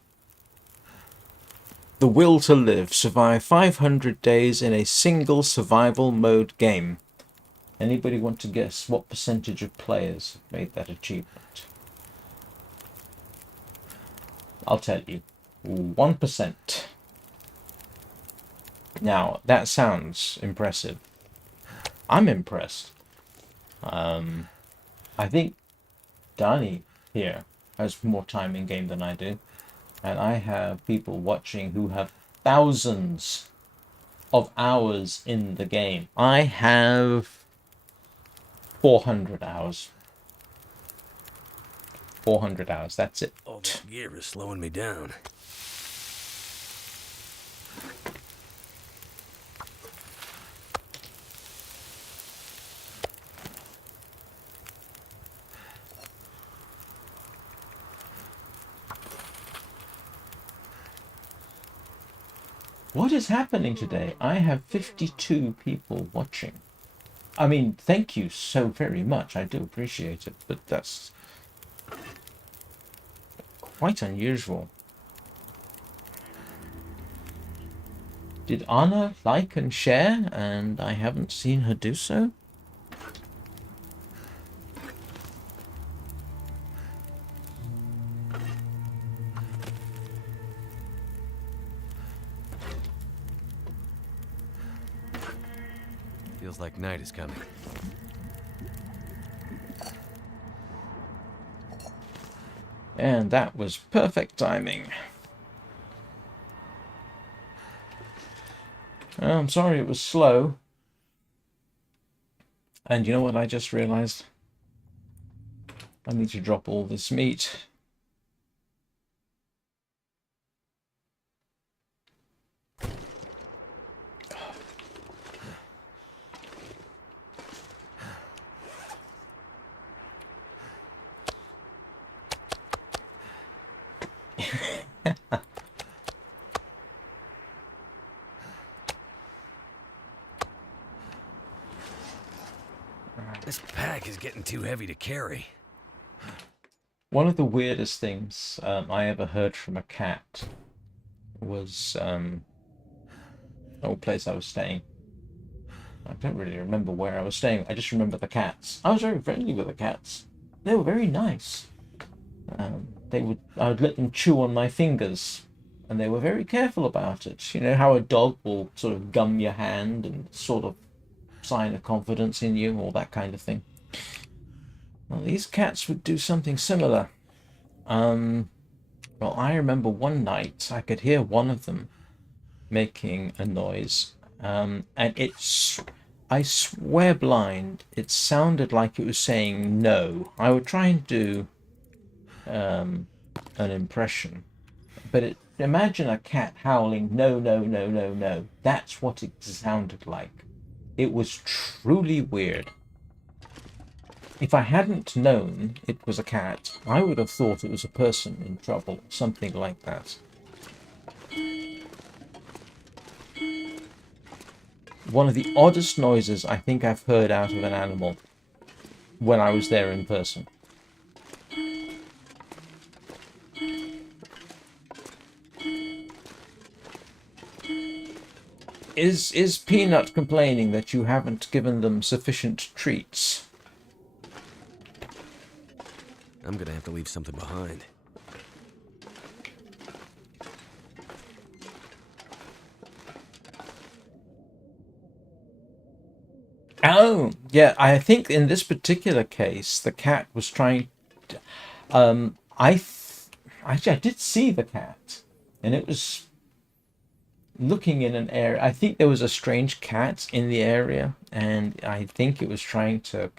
The Will to Live. Survive 500 days in a single survival mode game. Anybody want to guess what percentage of players made that achievement? I'll tell you. 1%. Now, that sounds impressive. I'm impressed. I think Danny here has more time in game than I do. And I have people watching who have thousands of hours in the game. I have 400 hours. 400 hours, that's it. All this gear is slowing me down. What is happening today? I have 52 people watching. I mean, thank you so very much. I do appreciate it, but that's quite unusual. Did Anna like and share, and I haven't seen her do so? Feels like night is coming. And that was perfect timing. Oh, I'm sorry it was slow. And you know what I just realized? I need to drop all this meat. This pack is getting too heavy to carry. One of the weirdest things I ever heard from a cat was an old place I was staying. I don't really remember where I was staying. I just remember the cats. I was very friendly with the cats. They were very nice. I would let them chew on my fingers, and they were very careful about it. You know how a dog will sort of gum your hand and sort of sign of confidence in you, all that kind of thing. Well, these cats would do something similar. Well, I remember one night I could hear one of them making a noise, and I swear blind, it sounded like it was saying no. I would try and do an impression, but imagine a cat howling no, no, no, no, no. That's what it sounded like. It was truly weird. If I hadn't known it was a cat, I would have thought it was a person in trouble, something like that. One of the oddest noises I think I've heard out of an animal when I was there in person. Is Peanut complaining that you haven't given them sufficient treats? I'm gonna have to leave something behind. Oh, yeah, I think in this particular case, the cat was trying to, actually, I did see the cat, and it was looking in an area. I think there was a strange cat in the area, and I think it was trying to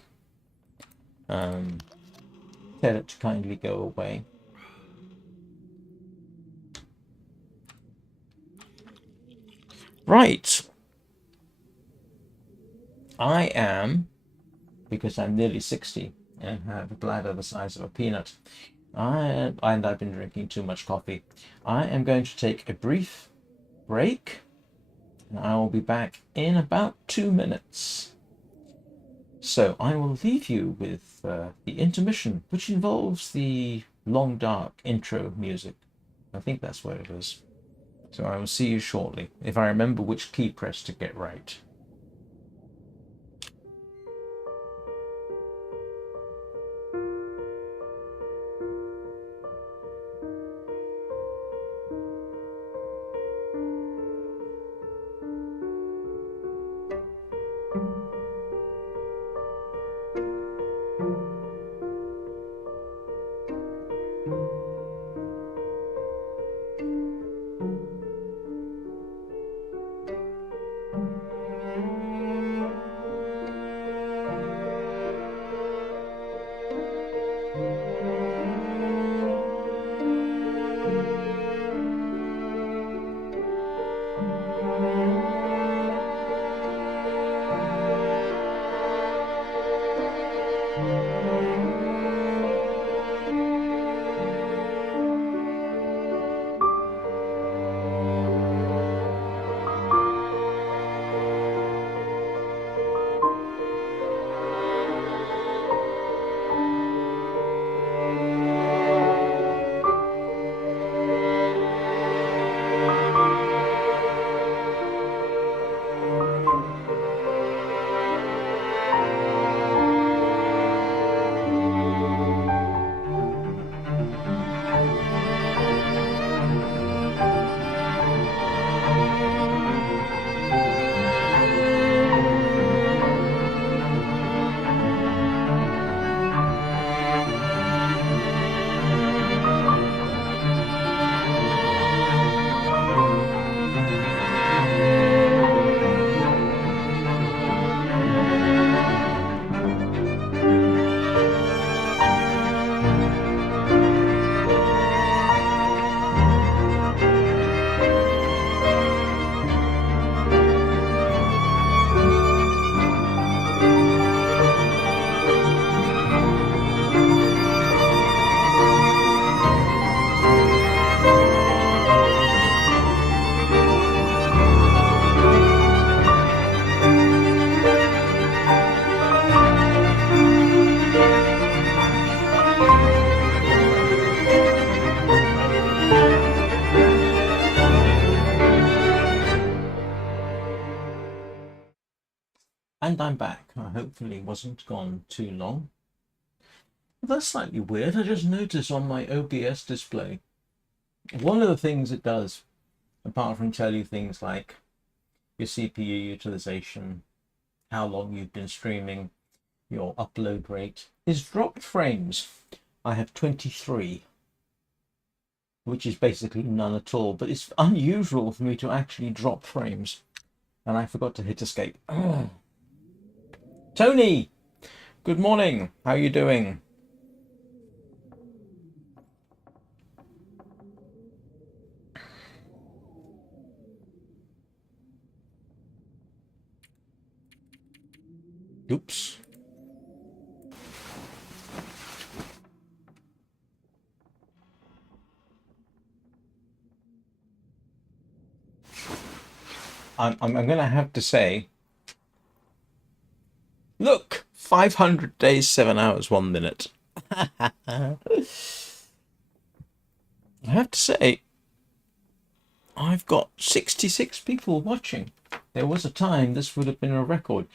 tell it to kindly go away. Right. I am, because I'm nearly 60 and have a bladder the size of a peanut, and I've been drinking too much coffee. I am going to take a brief break, and I will be back in about 2 minutes. So I will leave you with the intermission, which involves the long dark intro music. I think that's what it is. So I will see you shortly, if I remember which key press to get right. And I'm back. I hopefully wasn't gone too long. That's slightly weird. I just noticed on my OBS display, one of the things it does, apart from tell you things like your CPU utilization, how long you've been streaming, your upload rate, is dropped frames. I have 23, which is basically none at all, but it's unusual for me to actually drop frames. And I forgot to hit escape. Tony, good morning. How are you doing? Oops. I'm going to have to say, look, 500 days, 7 hours, 1 minute. I have to say, I've got 66 people watching. There was a time this would have been a record.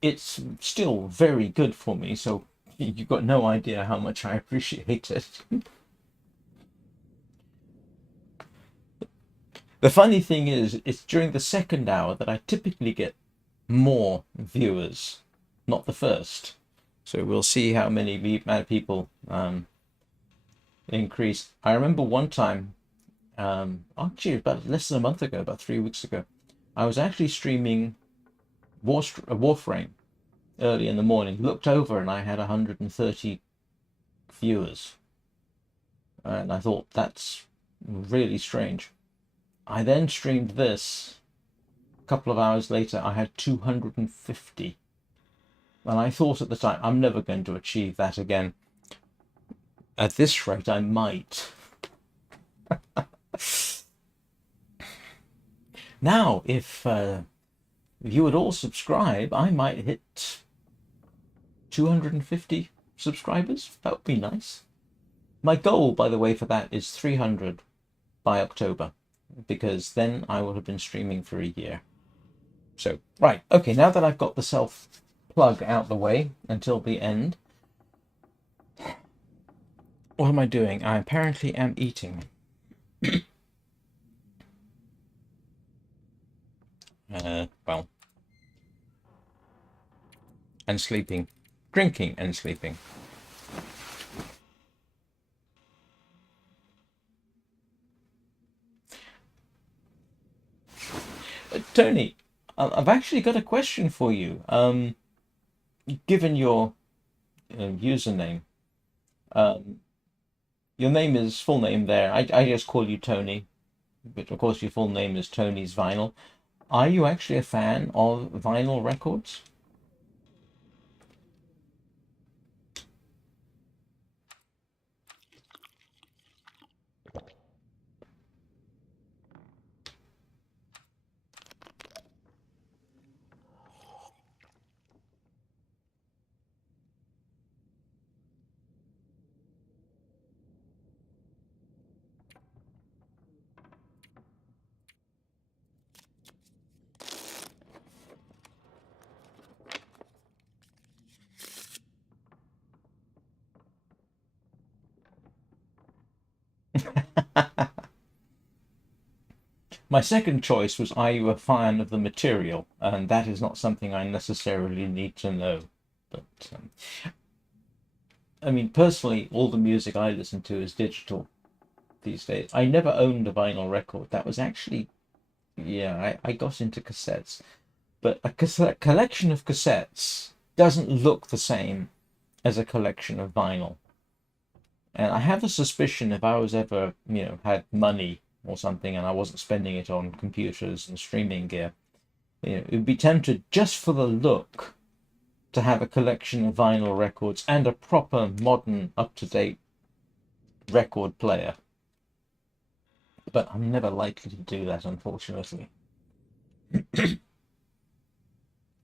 It's still very good for me, so you've got no idea how much I appreciate it. The funny thing is, it's during the second hour that I typically get more viewers, not the first. So we'll see how many people increase. I remember one time, actually about less than a month ago, about 3 weeks ago, I was actually streaming Warframe early in the morning. Looked over and I had 130 viewers. And I thought, that's really strange. I then streamed this. A couple of hours later, I had 250. And I thought at the time, I'm never going to achieve that again. At this rate, I might. Now, if you would all subscribe, I might hit 250 subscribers. That would be nice. My goal, by the way, for that is 300 by October, because then I will have been streaming for a year. So, right, okay, now that I've got the self-plug out the way until the end, what am I doing? I apparently am eating. Well, and sleeping, drinking and sleeping. Tony, I've actually got a question for you. Given your username, your name is full name there. I just call you Tony, but of course your full name is Tony's Vinyl. Are you actually a fan of vinyl records? My second choice was, are you a fan of the material? And that is not something I necessarily need to know. But, I mean, personally, all the music I listen to is digital these days. I never owned a vinyl record. That was actually, yeah, I got into cassettes. But a collection of cassettes doesn't look the same as a collection of vinyl. And I have a suspicion if I was ever, had money or something and I wasn't spending it on computers and streaming gear, it would be tempted just for the look to have a collection of vinyl records and a proper modern up-to-date record player. But I'm never likely to do that, unfortunately.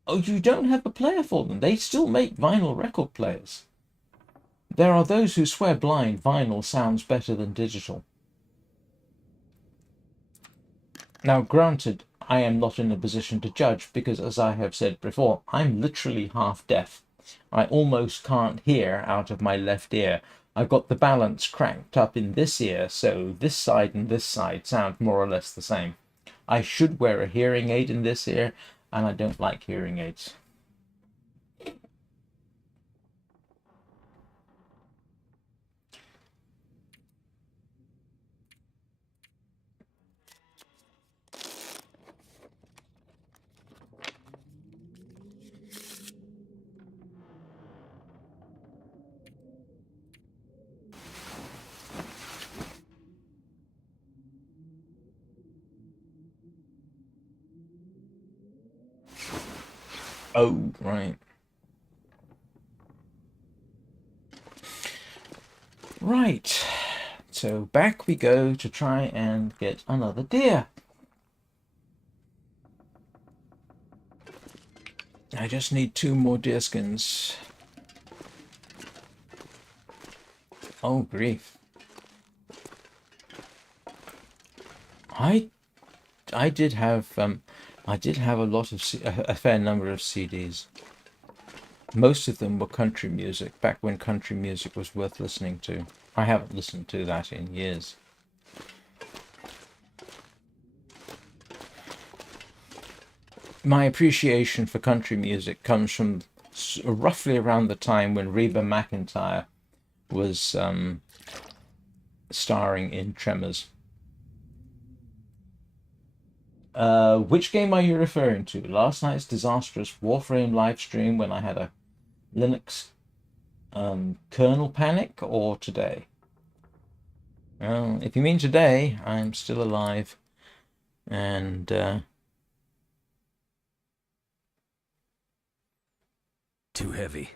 Oh, you don't have a player for them? They still make vinyl record players. There are those who swear blind vinyl sounds better than digital. Now, granted, I am not in a position to judge because, as I have said before, I'm literally half deaf. I almost can't hear out of my left ear. I've got the balance cranked up in this ear, so this side and this side sound more or less the same. I should wear a hearing aid in this ear, and I don't like hearing aids. Oh, right. Right. So back we go to try and get another deer. I just need 2 more deer skins. Oh, grief. I did have a lot of a fair number of CDs. Most of them were country music, back when country music was worth listening to. I haven't listened to that in years. My appreciation for country music comes from roughly around the time when Reba McEntire was starring in Tremors. Which game are you referring to? Last night's disastrous Warframe livestream when I had a Linux kernel panic, or today? If you mean today, I'm still alive, and Too heavy.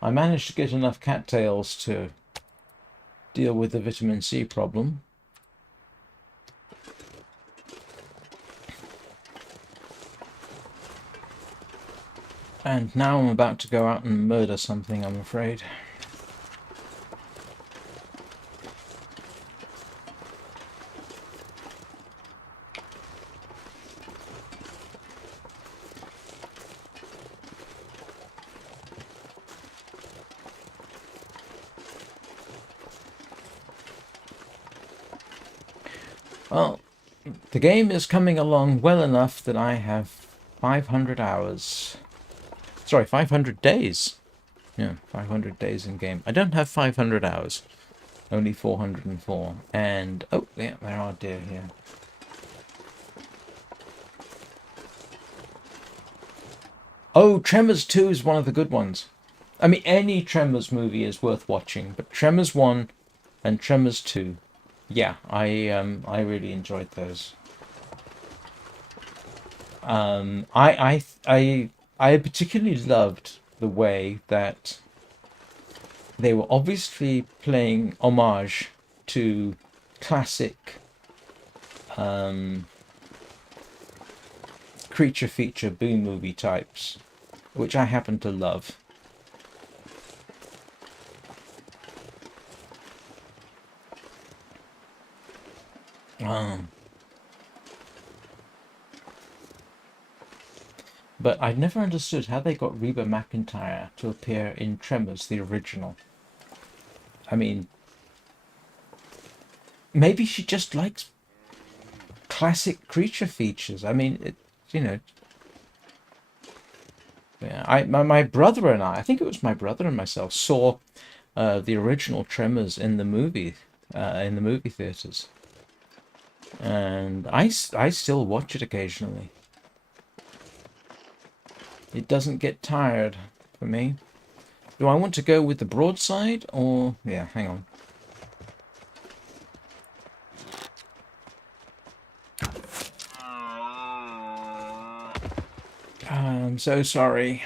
I managed to get enough cattails to deal with the vitamin C problem. And now I'm about to go out and murder something, I'm afraid. Well, the game is coming along well enough that I have 500 hours. Sorry, 500 days. Yeah, 500 days in game. I don't have 500 hours. Only 404. And, oh, yeah, there are deer here. Oh, Tremors 2 is one of the good ones. I mean, any Tremors movie is worth watching, but Tremors 1 and Tremors 2, yeah, I really enjoyed those. I particularly loved the way that they were obviously playing homage to classic creature feature B movie types, which I happen to love. But I never understood how they got Reba McEntire to appear in Tremors, the original. I mean, maybe she just likes classic creature features. I mean, you know. Yeah, my brother and I think it was my brother and myself, saw the original Tremors in the movie theaters, and I still watch it occasionally. It doesn't get tired for me. Do I want to go with the broadside or... Yeah, hang on. I'm so sorry.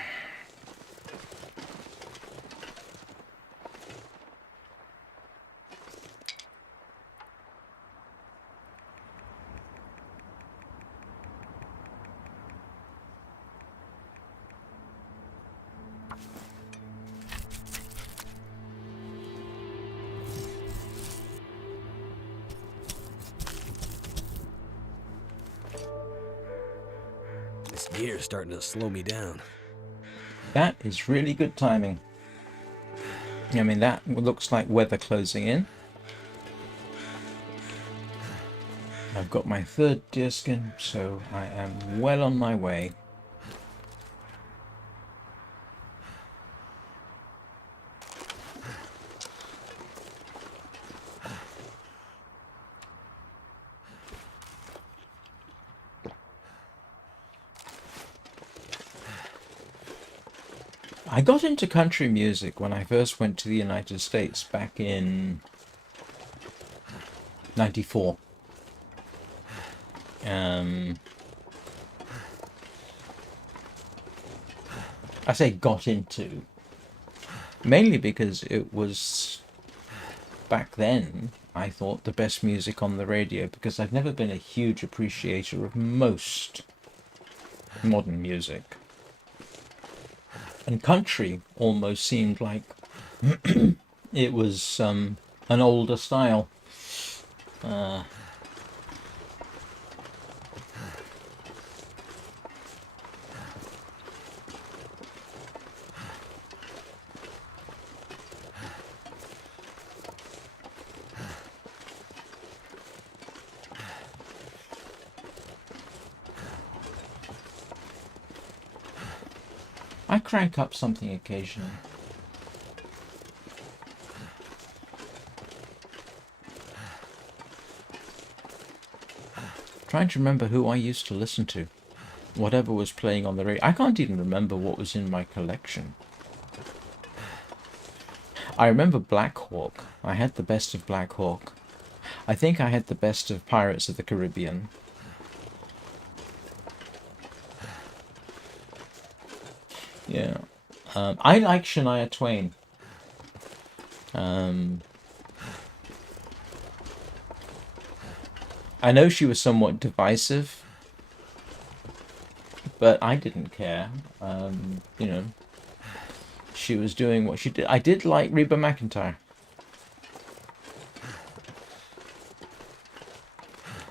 gear's starting to slow me down. That is really good timing. I mean, that looks like weather closing in. I've got my third deerskin, so I am well on my way. I got into country music when I first went to the United States back in '94. I say got into, mainly because it was, back then, I thought the best music on the radio, because I've never been a huge appreciator of most modern music. And country almost seemed like it was an older style. I crank up something occasionally. Trying to remember who I used to listen to. Whatever was playing on the radio. I can't even remember what was in my collection. I remember Black Hawk. I had the best of Black Hawk. I think I had the best of Pirates of the Caribbean. Yeah. I like Shania Twain. I know she was somewhat divisive, but I didn't care. You know, she was doing what she did. I did like Reba McEntire.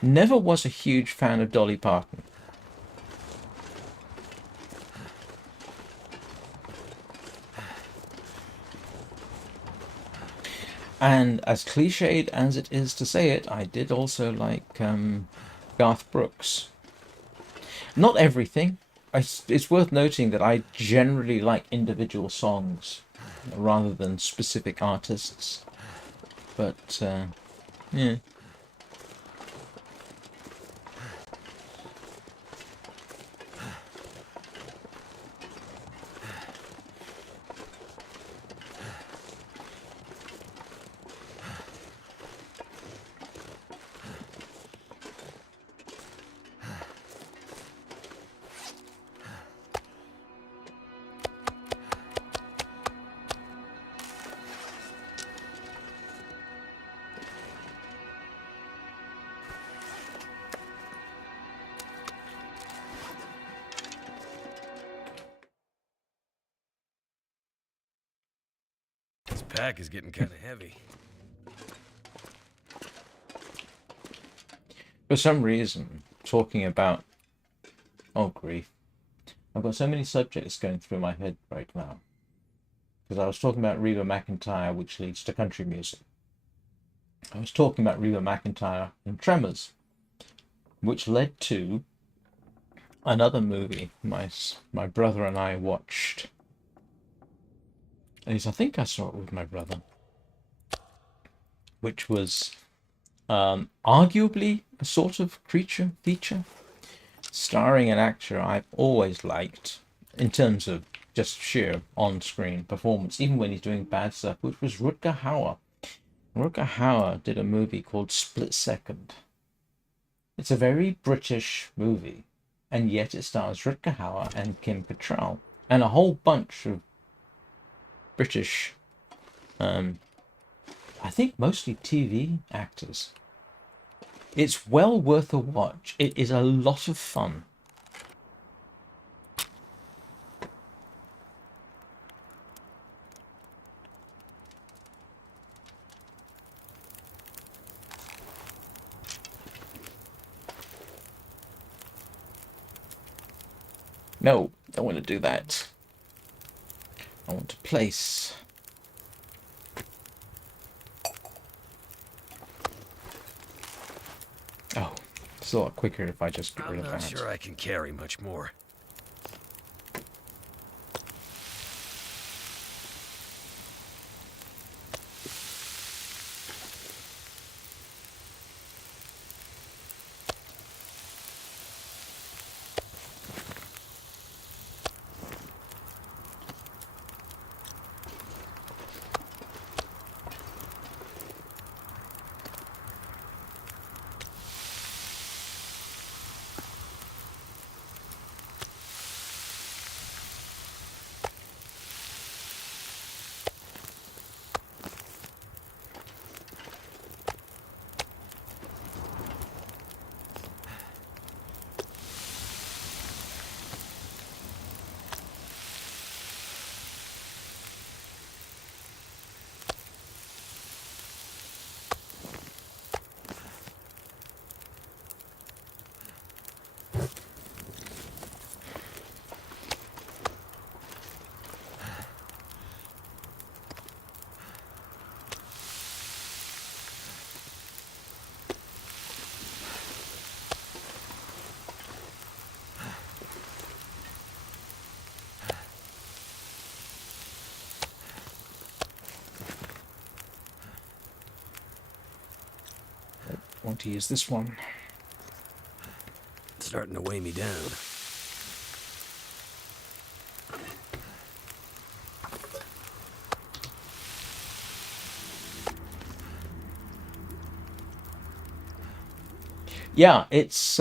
Never was a huge fan of Dolly Parton. And as cliched as it is to say it, I did also like Garth Brooks. Not everything. It's worth noting that I generally like individual songs rather than specific artists. But, yeah. This pack is getting kind of heavy. For some reason, talking about... Oh, grief. I've got so many subjects going through my head right now. Because I was talking about Reba McEntire, which leads to country music. I was talking about Reba McEntire and Tremors, which led to another movie my brother and I watched. At least I think I saw it with my brother. Which was arguably a sort of creature feature, starring an actor I've always liked in terms of just sheer on-screen performance, even when he's doing bad stuff, which was Rutger Hauer. Rutger Hauer did a movie called Split Second. It's a very British movie, and yet it stars Rutger Hauer and Kim Cattrall, and a whole bunch of British, I think mostly TV actors. It's well worth a watch. It is a lot of fun. No, don't want to do that. I want to place. Oh, it's a lot quicker if I just get rid I'm of not that. sure I can carry much more. I want to use this one. It's starting to weigh me down. Yeah, it's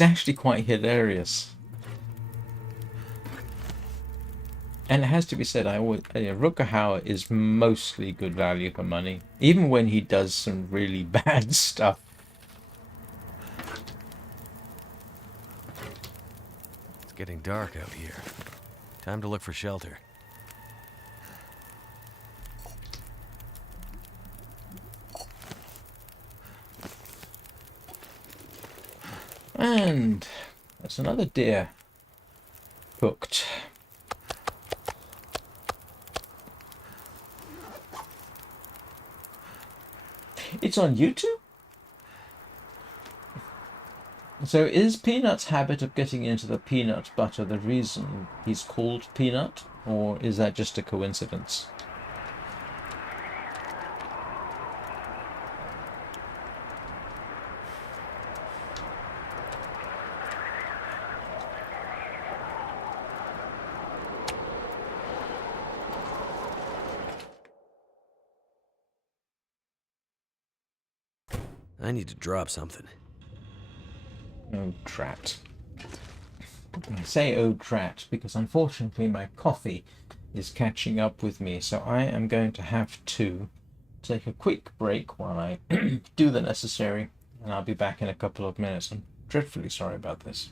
actually quite hilarious. And it has to be said, Rutger Hauer is mostly good value for money, even when he does some really bad stuff. It's getting dark out here. Time to look for shelter. And there's another deer cooked. It's on YouTube? So is Peanut's habit of getting into the peanut butter the reason he's called Peanut? Or is that just a coincidence? I need to drop something. Oh, drat. I say oh, drat because unfortunately my coffee is catching up with me, so I am going to have to take a quick break while I do the necessary, and I'll be back in a couple of minutes. I'm dreadfully sorry about this.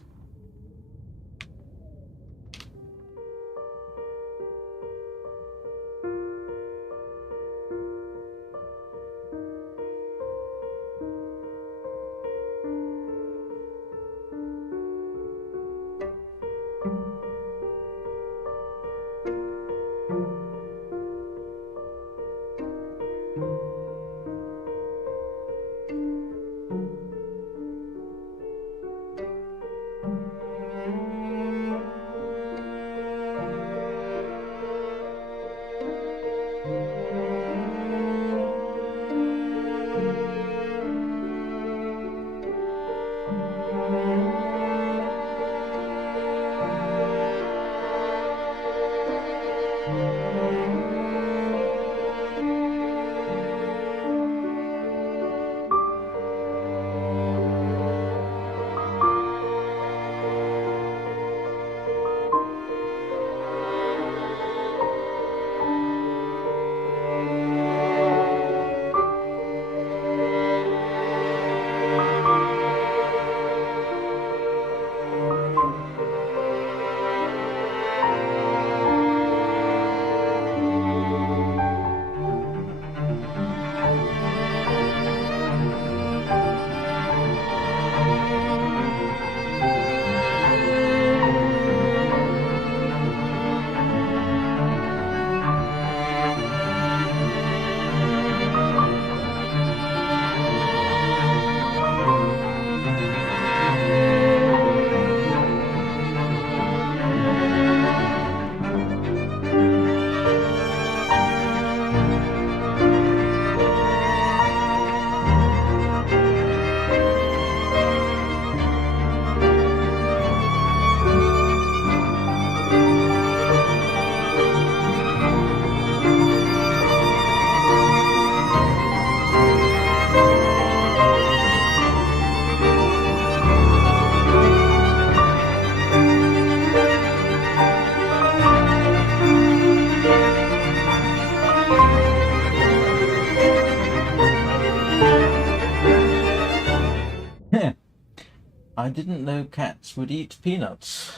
I didn't know cats would eat peanuts.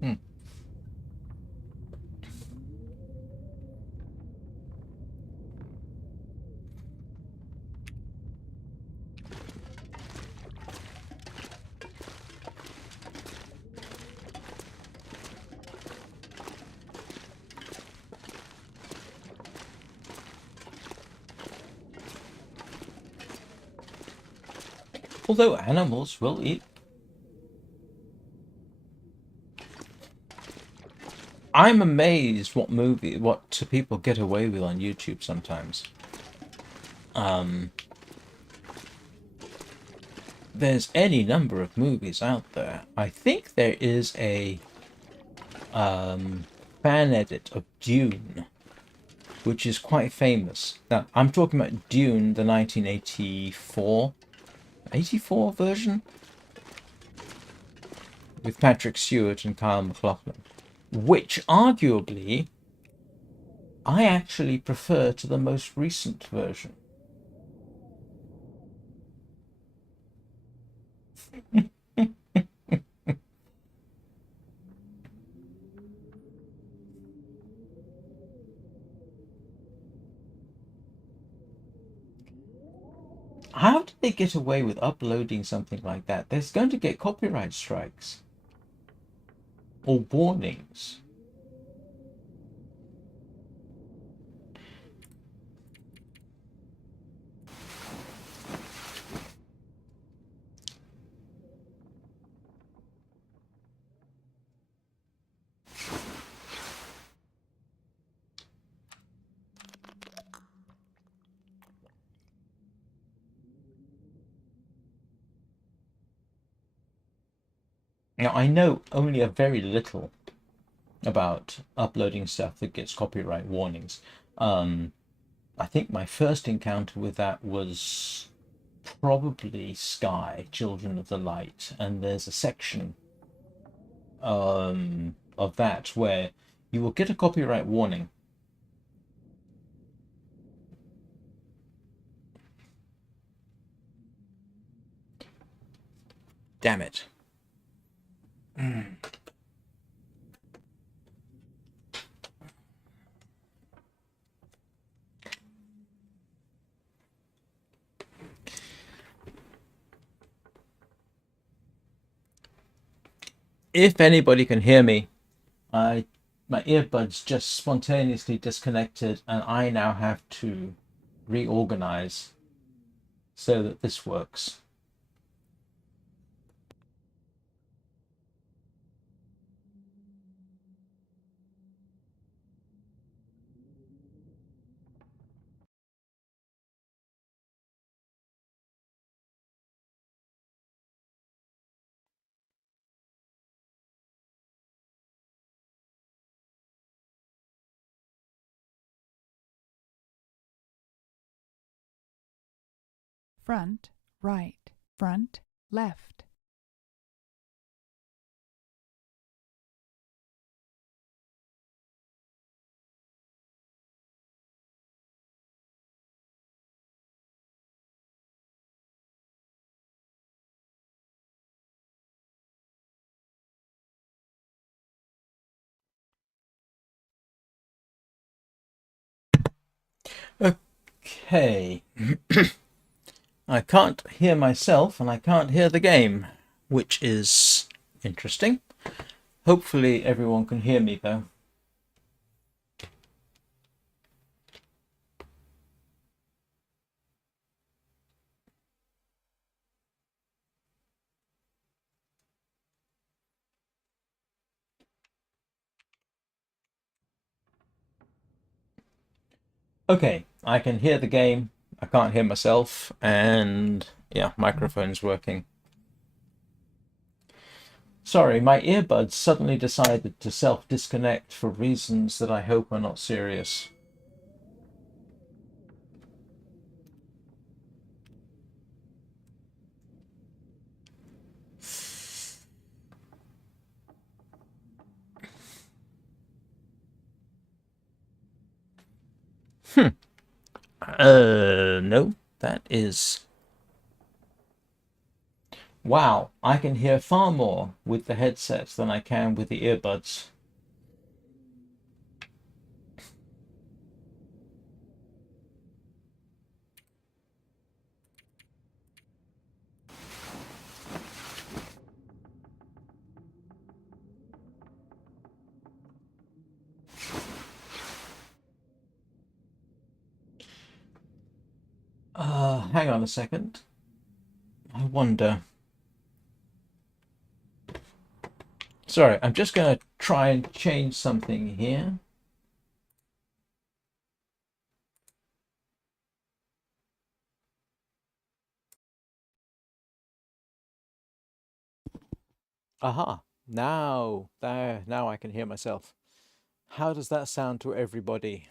Hmm. Although animals will eat. I'm amazed what people get away with on YouTube sometimes. There's any number of movies out there. I think there is a fan edit of Dune, which is quite famous. Now, I'm talking about Dune, the 1984 version with Patrick Stewart and Kyle MacLachlan, which arguably I actually prefer to the most recent version. How did they get away with uploading something like that? There's going to get copyright strikes or warnings. Now, I know only a very little about uploading stuff that gets copyright warnings. I think my first encounter with that was probably Sky, Children of the Light, and there's a section of that where you will get a copyright warning. Damn it. If anybody can hear me, my earbuds just spontaneously disconnected and I now have to reorganize so that this works. Front, right, front, left. Okay. I can't hear myself and I can't hear the game, which is interesting. Hopefully everyone can hear me though. Okay, I can hear the game, I can't hear myself, and yeah, microphone's working. Sorry, my earbuds suddenly decided to self-disconnect for reasons that I hope are not serious. No, that is Wow, I can hear far more with the headsets than I can with the earbuds. Hang on a second. I wonder. Sorry, I'm just going to try and change something here. Aha, now I can hear myself. How does that sound to everybody?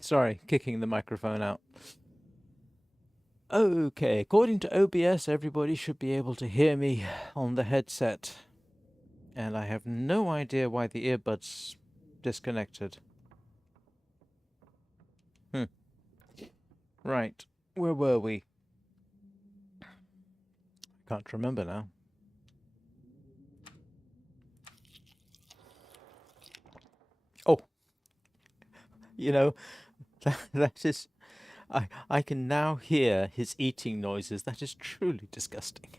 Sorry, kicking the microphone out. Okay, according to OBS, everybody should be able to hear me on the headset. And I have no idea why the earbuds disconnected. Right, where were we? Can't remember now. Oh, you know, that is... I can now hear his eating noises. That is truly disgusting.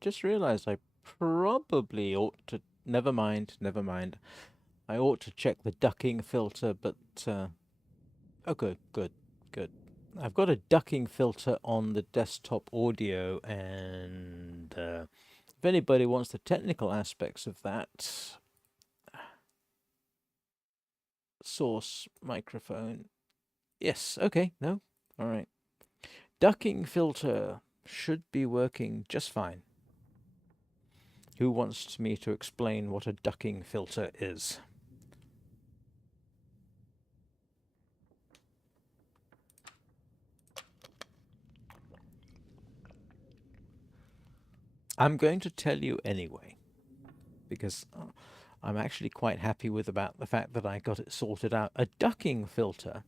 Just realized I probably ought to... Never mind, never mind. I ought to check the ducking filter, but... Oh, good, good, good. I've got a ducking filter on the desktop audio, and if anybody wants the technical aspects of that... Source microphone. Yes, okay, no, all right. Ducking filter should be working just fine. Who wants me to explain what a ducking filter is? I'm going to tell you anyway, because I'm actually quite happy with about the fact that I got it sorted out. A ducking filter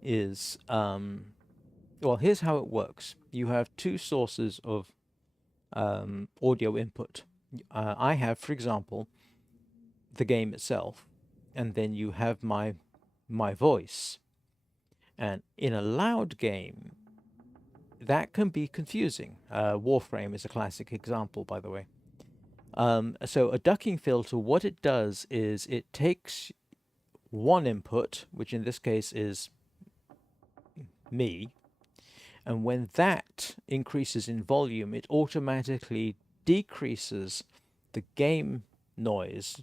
is, well, here's how it works. You have two sources of audio input. I have, for example, the game itself, and then you have my voice. And in a loud game, that can be confusing. Warframe is a classic example, by the way. So a ducking filter, what it does is it takes one input, which in this case is me, and when that increases in volume, it automatically decreases the game noise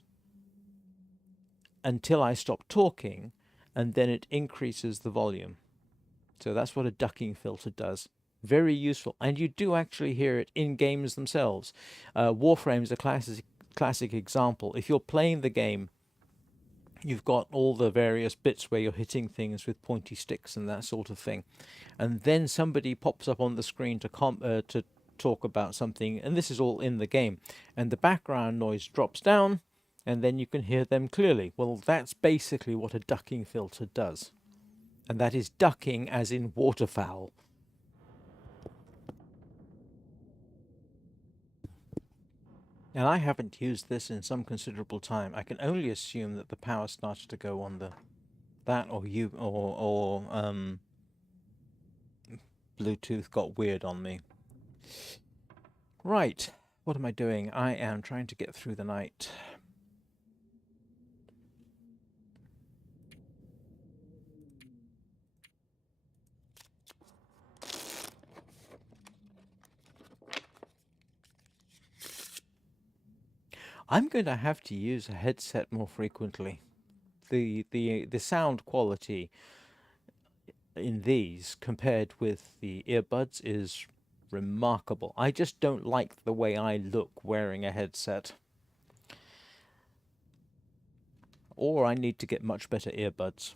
until I stop talking, and then it increases the volume. So that's what a ducking filter does. Very useful, and you do actually hear it in games themselves. Warframe is a classic example. If you're playing the game, you've got all the various bits where you're hitting things with pointy sticks and that sort of thing, and then somebody pops up on the screen to talk about something, and this is all in the game, and the background noise drops down, and then you can hear them clearly. Well, that's basically what a ducking filter does, and that is ducking as in waterfowl. And I haven't used this in some considerable time. I can only assume that the power started to go on that, or Bluetooth got weird on me. Right, what am I doing? I am trying to get through the night. I'm going to have to use a headset more frequently. The sound quality in these compared with the earbuds is remarkable. I just don't like the way I look wearing a headset. Or I need to get much better earbuds.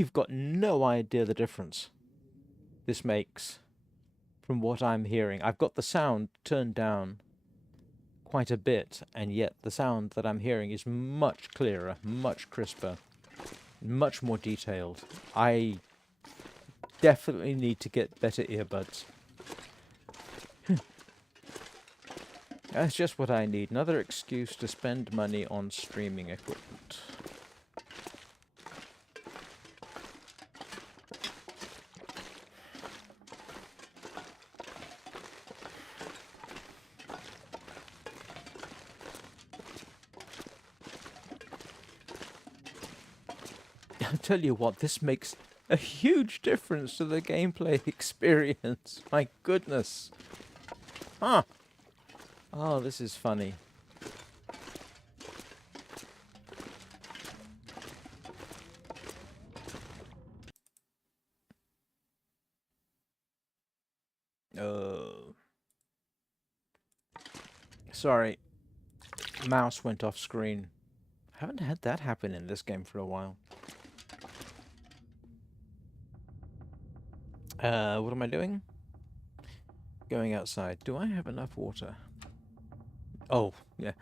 You've got no idea the difference this makes from what I'm hearing. I've got the sound turned down quite a bit, and yet the sound that I'm hearing is much clearer, much crisper, much more detailed. I definitely need to get better earbuds. That's just what I need. Another excuse to spend money on streaming equipment. I'll tell you what, this makes a huge difference to the gameplay experience. My goodness. Huh. Oh, this is funny. Oh. Sorry. Mouse went off screen. Haven't had that happen in this game for a while. What am I doing? Going outside. Do I have enough water? Oh, yeah.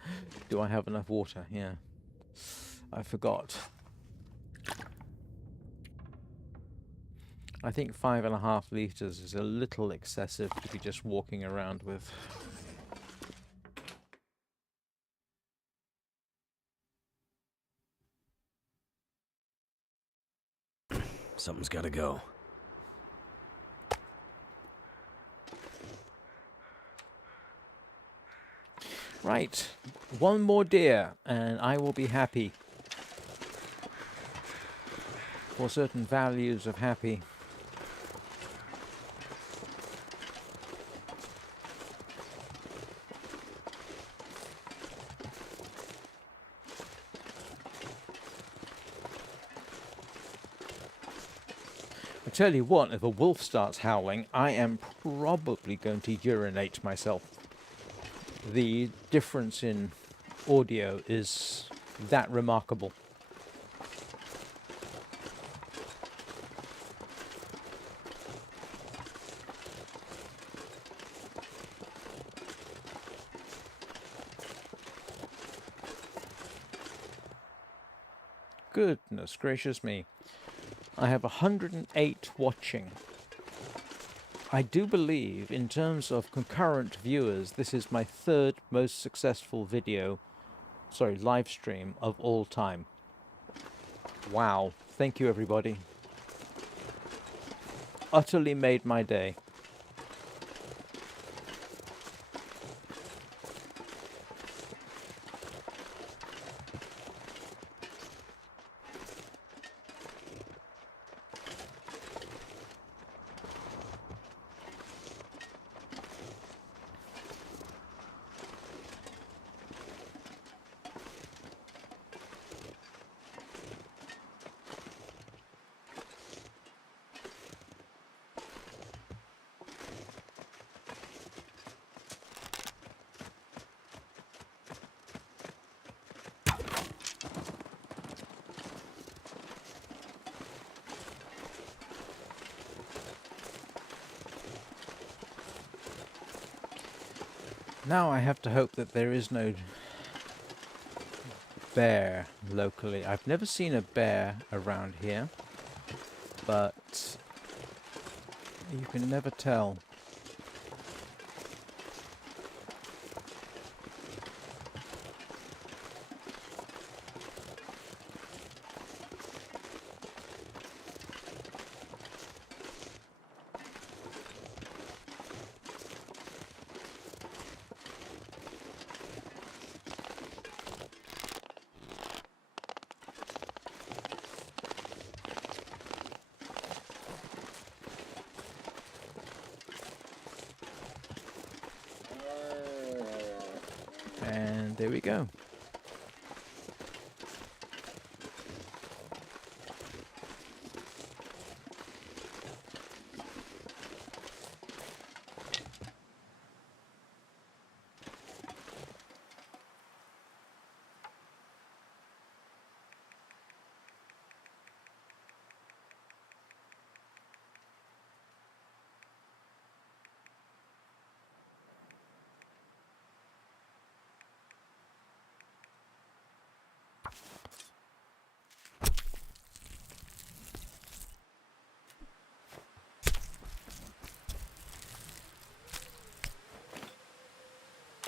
Do I have enough water? Yeah. I forgot. I think 5.5 liters is a little excessive to be just walking around with. Something's gotta go. Right. One more deer, and I will be happy. For certain values of happy. I tell you what, if a wolf starts howling, I am probably going to urinate myself. The difference in audio is that remarkable. Goodness gracious me. I have 108 watching. I do believe, in terms of concurrent viewers, this is my third most successful live stream of all time. Wow. Thank you, everybody. Utterly made my day. Now I have to hope that there is no bear locally. I've never seen a bear around here, but you can never tell. And there we go.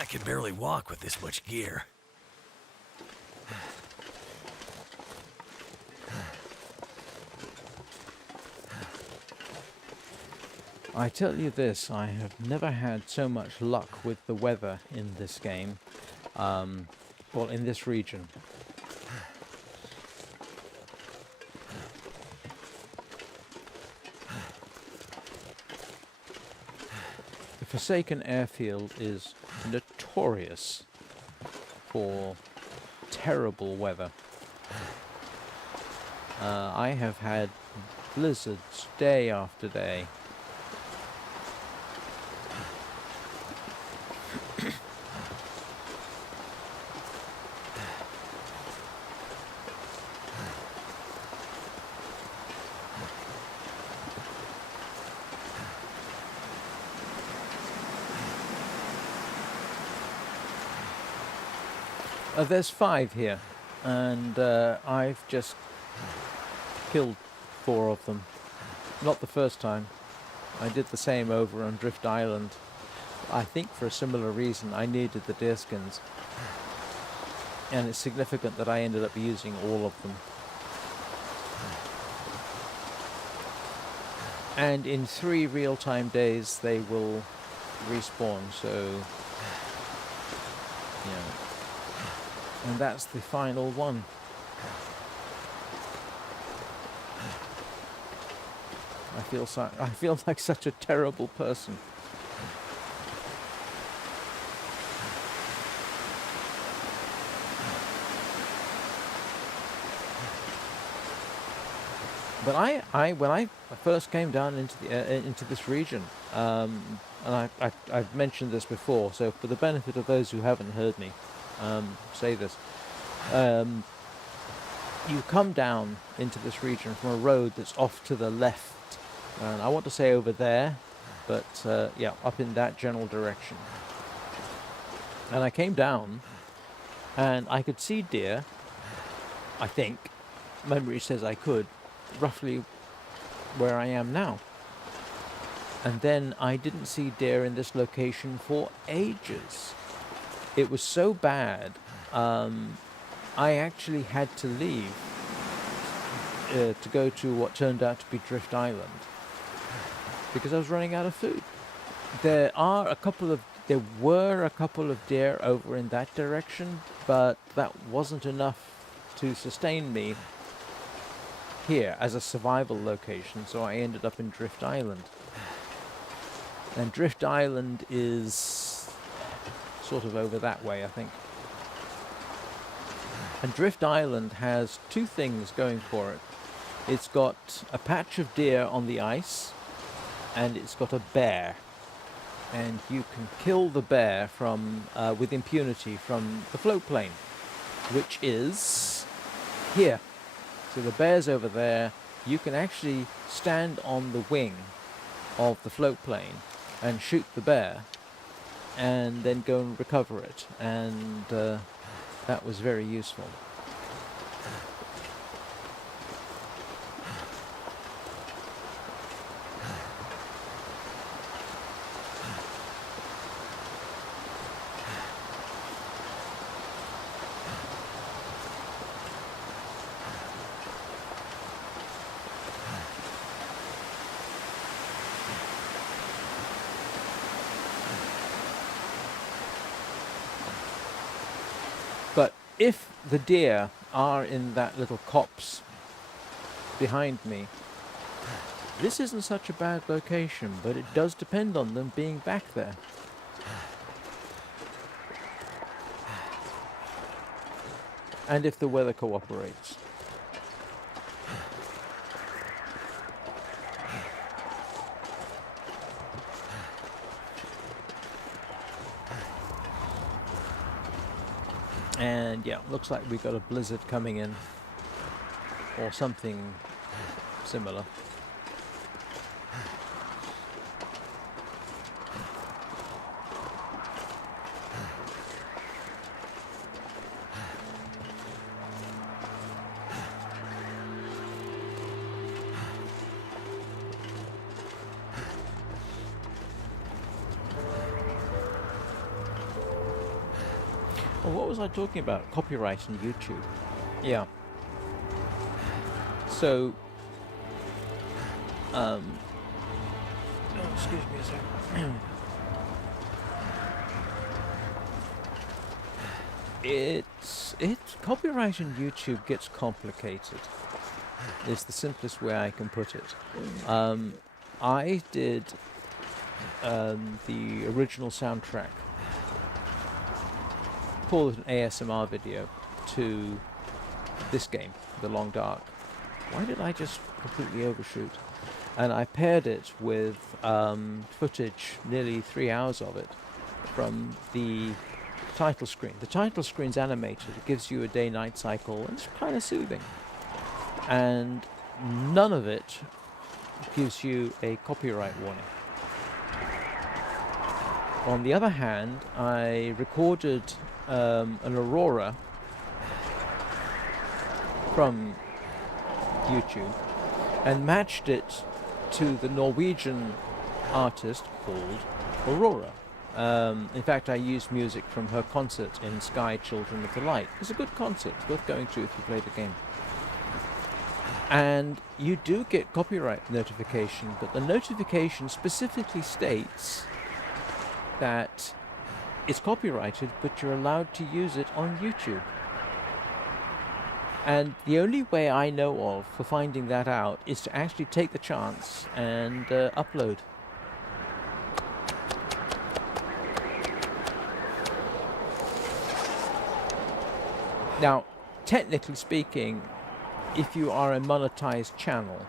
I can barely walk with this much gear. I tell you this, I have never had so much luck with the weather in this game. Well, in this region. The Forsaken Airfield is notorious for terrible weather. I have had blizzards day after day. There's 5 here, and I've just killed 4 of them. Not the first time. I did the same over on Drift Island. I think for a similar reason. I needed the deerskins, and it's significant that I ended up using all of them. And in 3 real-time days they will respawn, so yeah. And that's the final one. I feel like such a terrible person. But when I first came down into this region, and I've mentioned this before, so for the benefit of those who haven't heard me say this, you come down into this region from a road that's off to the left, and I want to say over there, but yeah, up in that general direction. And I came down, and I could see deer. I think memory says I could, roughly where I am now. And then I didn't see deer in this location for ages. It was so bad, I actually had to leave to go to what turned out to be Drift Island because I was running out of food. There were a couple of deer over in that direction, but that wasn't enough to sustain me here as a survival location, so I ended up in Drift Island. And Drift Island is sort of over that way, I think. And Drift Island has 2 things going for it. It's got a patch of deer on the ice, and it's got a bear. And you can kill the bear from with impunity from the float plane, which is here. So the bear's over there. You can actually stand on the wing of the float plane and shoot the bear, and then go and recover it, and that was very useful. But if the deer are in that little copse behind me, this isn't such a bad location, but it does depend on them being back there. And if the weather cooperates. And yeah, looks like we've got a blizzard coming in, or something similar. Well, what was I talking about? Copyright and YouTube. Yeah. So, oh, excuse me a second. It's copyright on YouTube gets complicated. It's the simplest way I can put it. I did the original soundtrack, call it an ASMR video, to this game, The Long Dark. Why did I just completely overshoot? And I paired it with footage, nearly 3 hours of it, from the title screen. The title screen's animated. It gives you a day-night cycle, and it's kind of soothing. And none of it gives you a copyright warning. On the other hand, I recorded an Aurora from YouTube and matched it to the Norwegian artist called Aurora. In fact, I used music from her concert in Sky Children of the Light. It's a good concert, it's worth going to if you play the game. And you do get copyright notification, but the notification specifically states that it's copyrighted, but you're allowed to use it on YouTube. And the only way I know of for finding that out is to actually take the chance and upload. Now, technically speaking, if you are a monetized channel,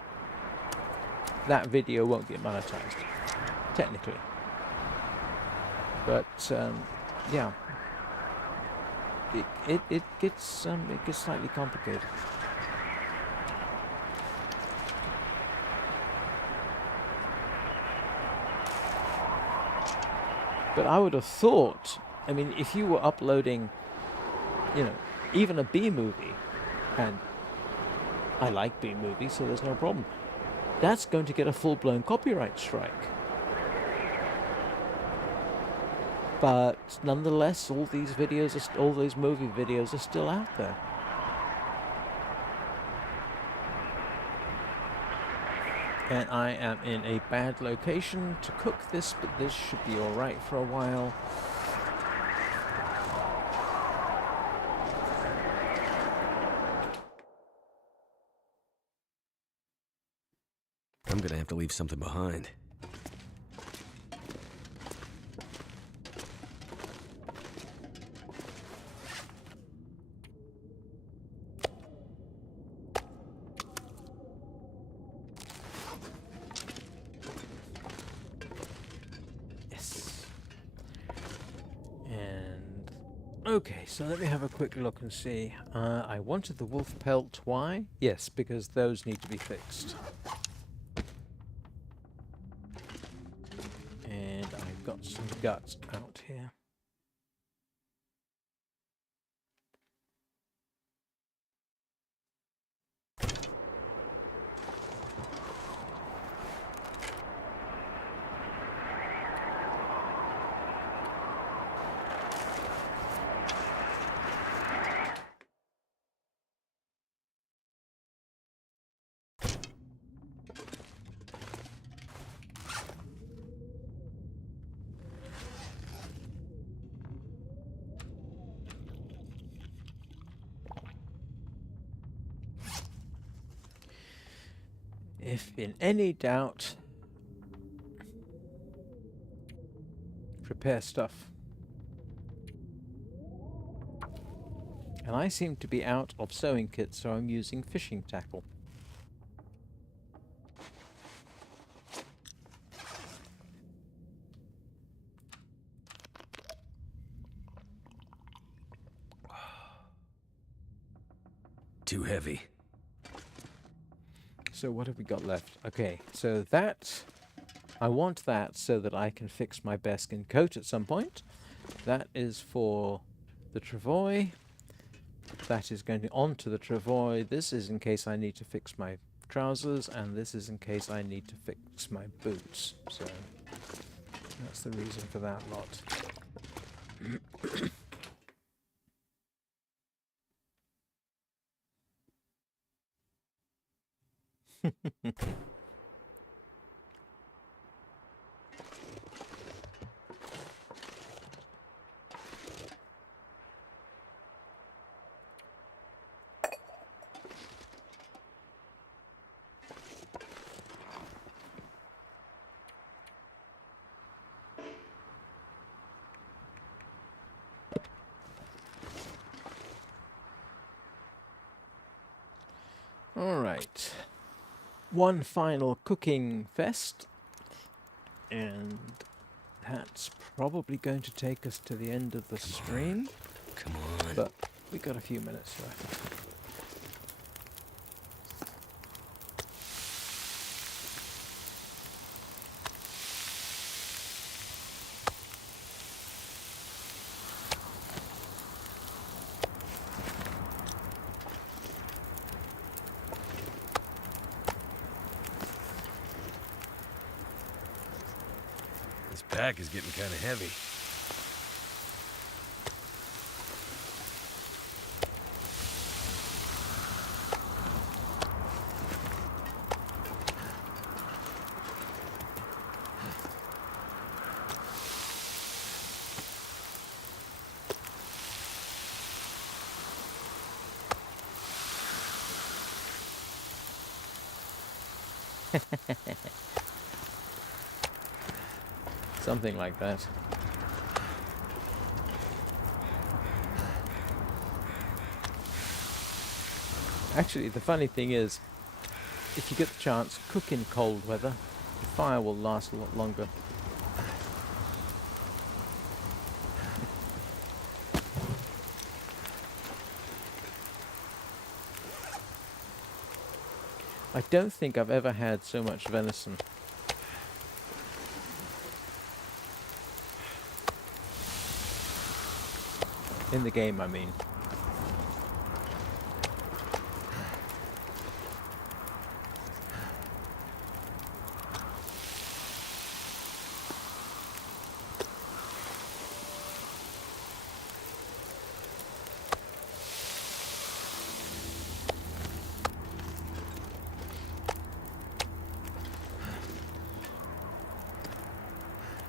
that video won't get monetized, technically. But yeah, it gets slightly complicated. But I would have thought, I mean, if you were uploading, you know, even a B movie, and I like B movies, so there's no problem, that's going to get a full-blown copyright strike. But nonetheless, all these videos, all those movie videos are still out there. And I am in a bad location to cook this, but this should be alright for a while. I'm gonna have to leave something behind. Okay, so let me have a quick look and see. I wanted the wolf pelt. Why? Yes, because those need to be fixed. And I've got some guts out here. If in any doubt, prepare stuff. And I seem to be out of sewing kits, so I'm using fishing tackle. Too heavy. So what have we got left? Okay, so that, I want that so that I can fix my bearskin coat at some point. That is for the travois. That is going onto the travois. This is in case I need to fix my trousers, and this is in case I need to fix my boots. So that's the reason for that lot. Alright, one final cooking fest, and that's probably going to take us to the end of the stream, Come on. but we got a few minutes left. This pack is getting kind of heavy. Something like that. Actually, the funny thing is, if you get the chance, cook in cold weather. The fire will last a lot longer. I don't think I've ever had so much venison. In the game, I mean.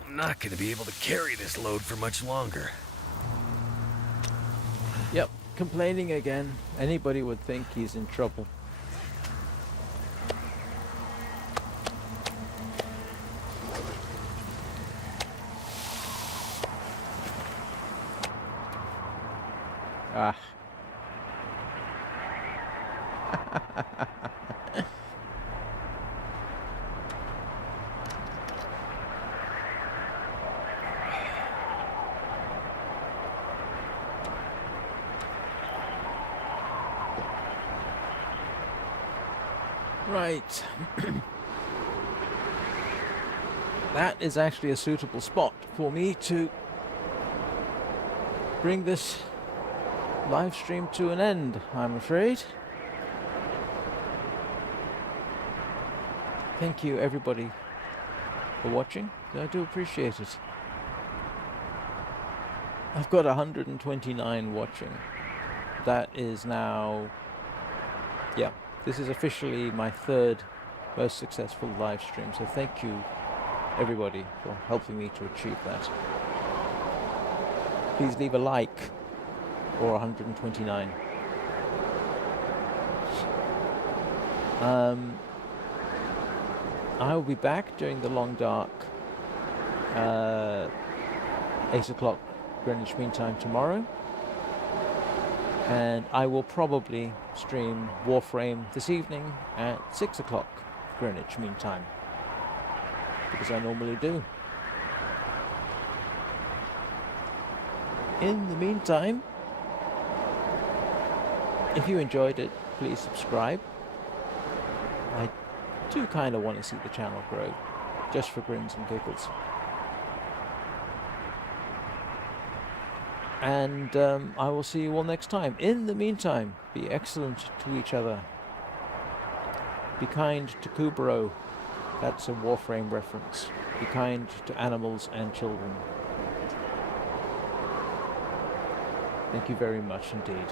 I'm not going to be able to carry this load for much longer. Yep, complaining again. Anybody would think he's in trouble. Ah. Right. That is actually a suitable spot for me to bring this live stream to an end, I'm afraid. Thank you everybody for watching. I do appreciate it. I've got 129 watching. That is now, yeah, this is officially my third most successful live stream. So thank you everybody for helping me to achieve that. Please leave a like for 129. I will be back during the long dark 8 o'clock Greenwich Mean Time tomorrow, and I will probably stream Warframe this evening at 6 o'clock Greenwich Mean Time, because I normally do. In the meantime, if you enjoyed it, please subscribe. I do kind of want to see the channel grow, just for grins and giggles. And I will see you all next time. In the meantime, be excellent to each other. Be kind to Kubro. That's a Warframe reference. Be kind to animals and children. Thank you very much indeed.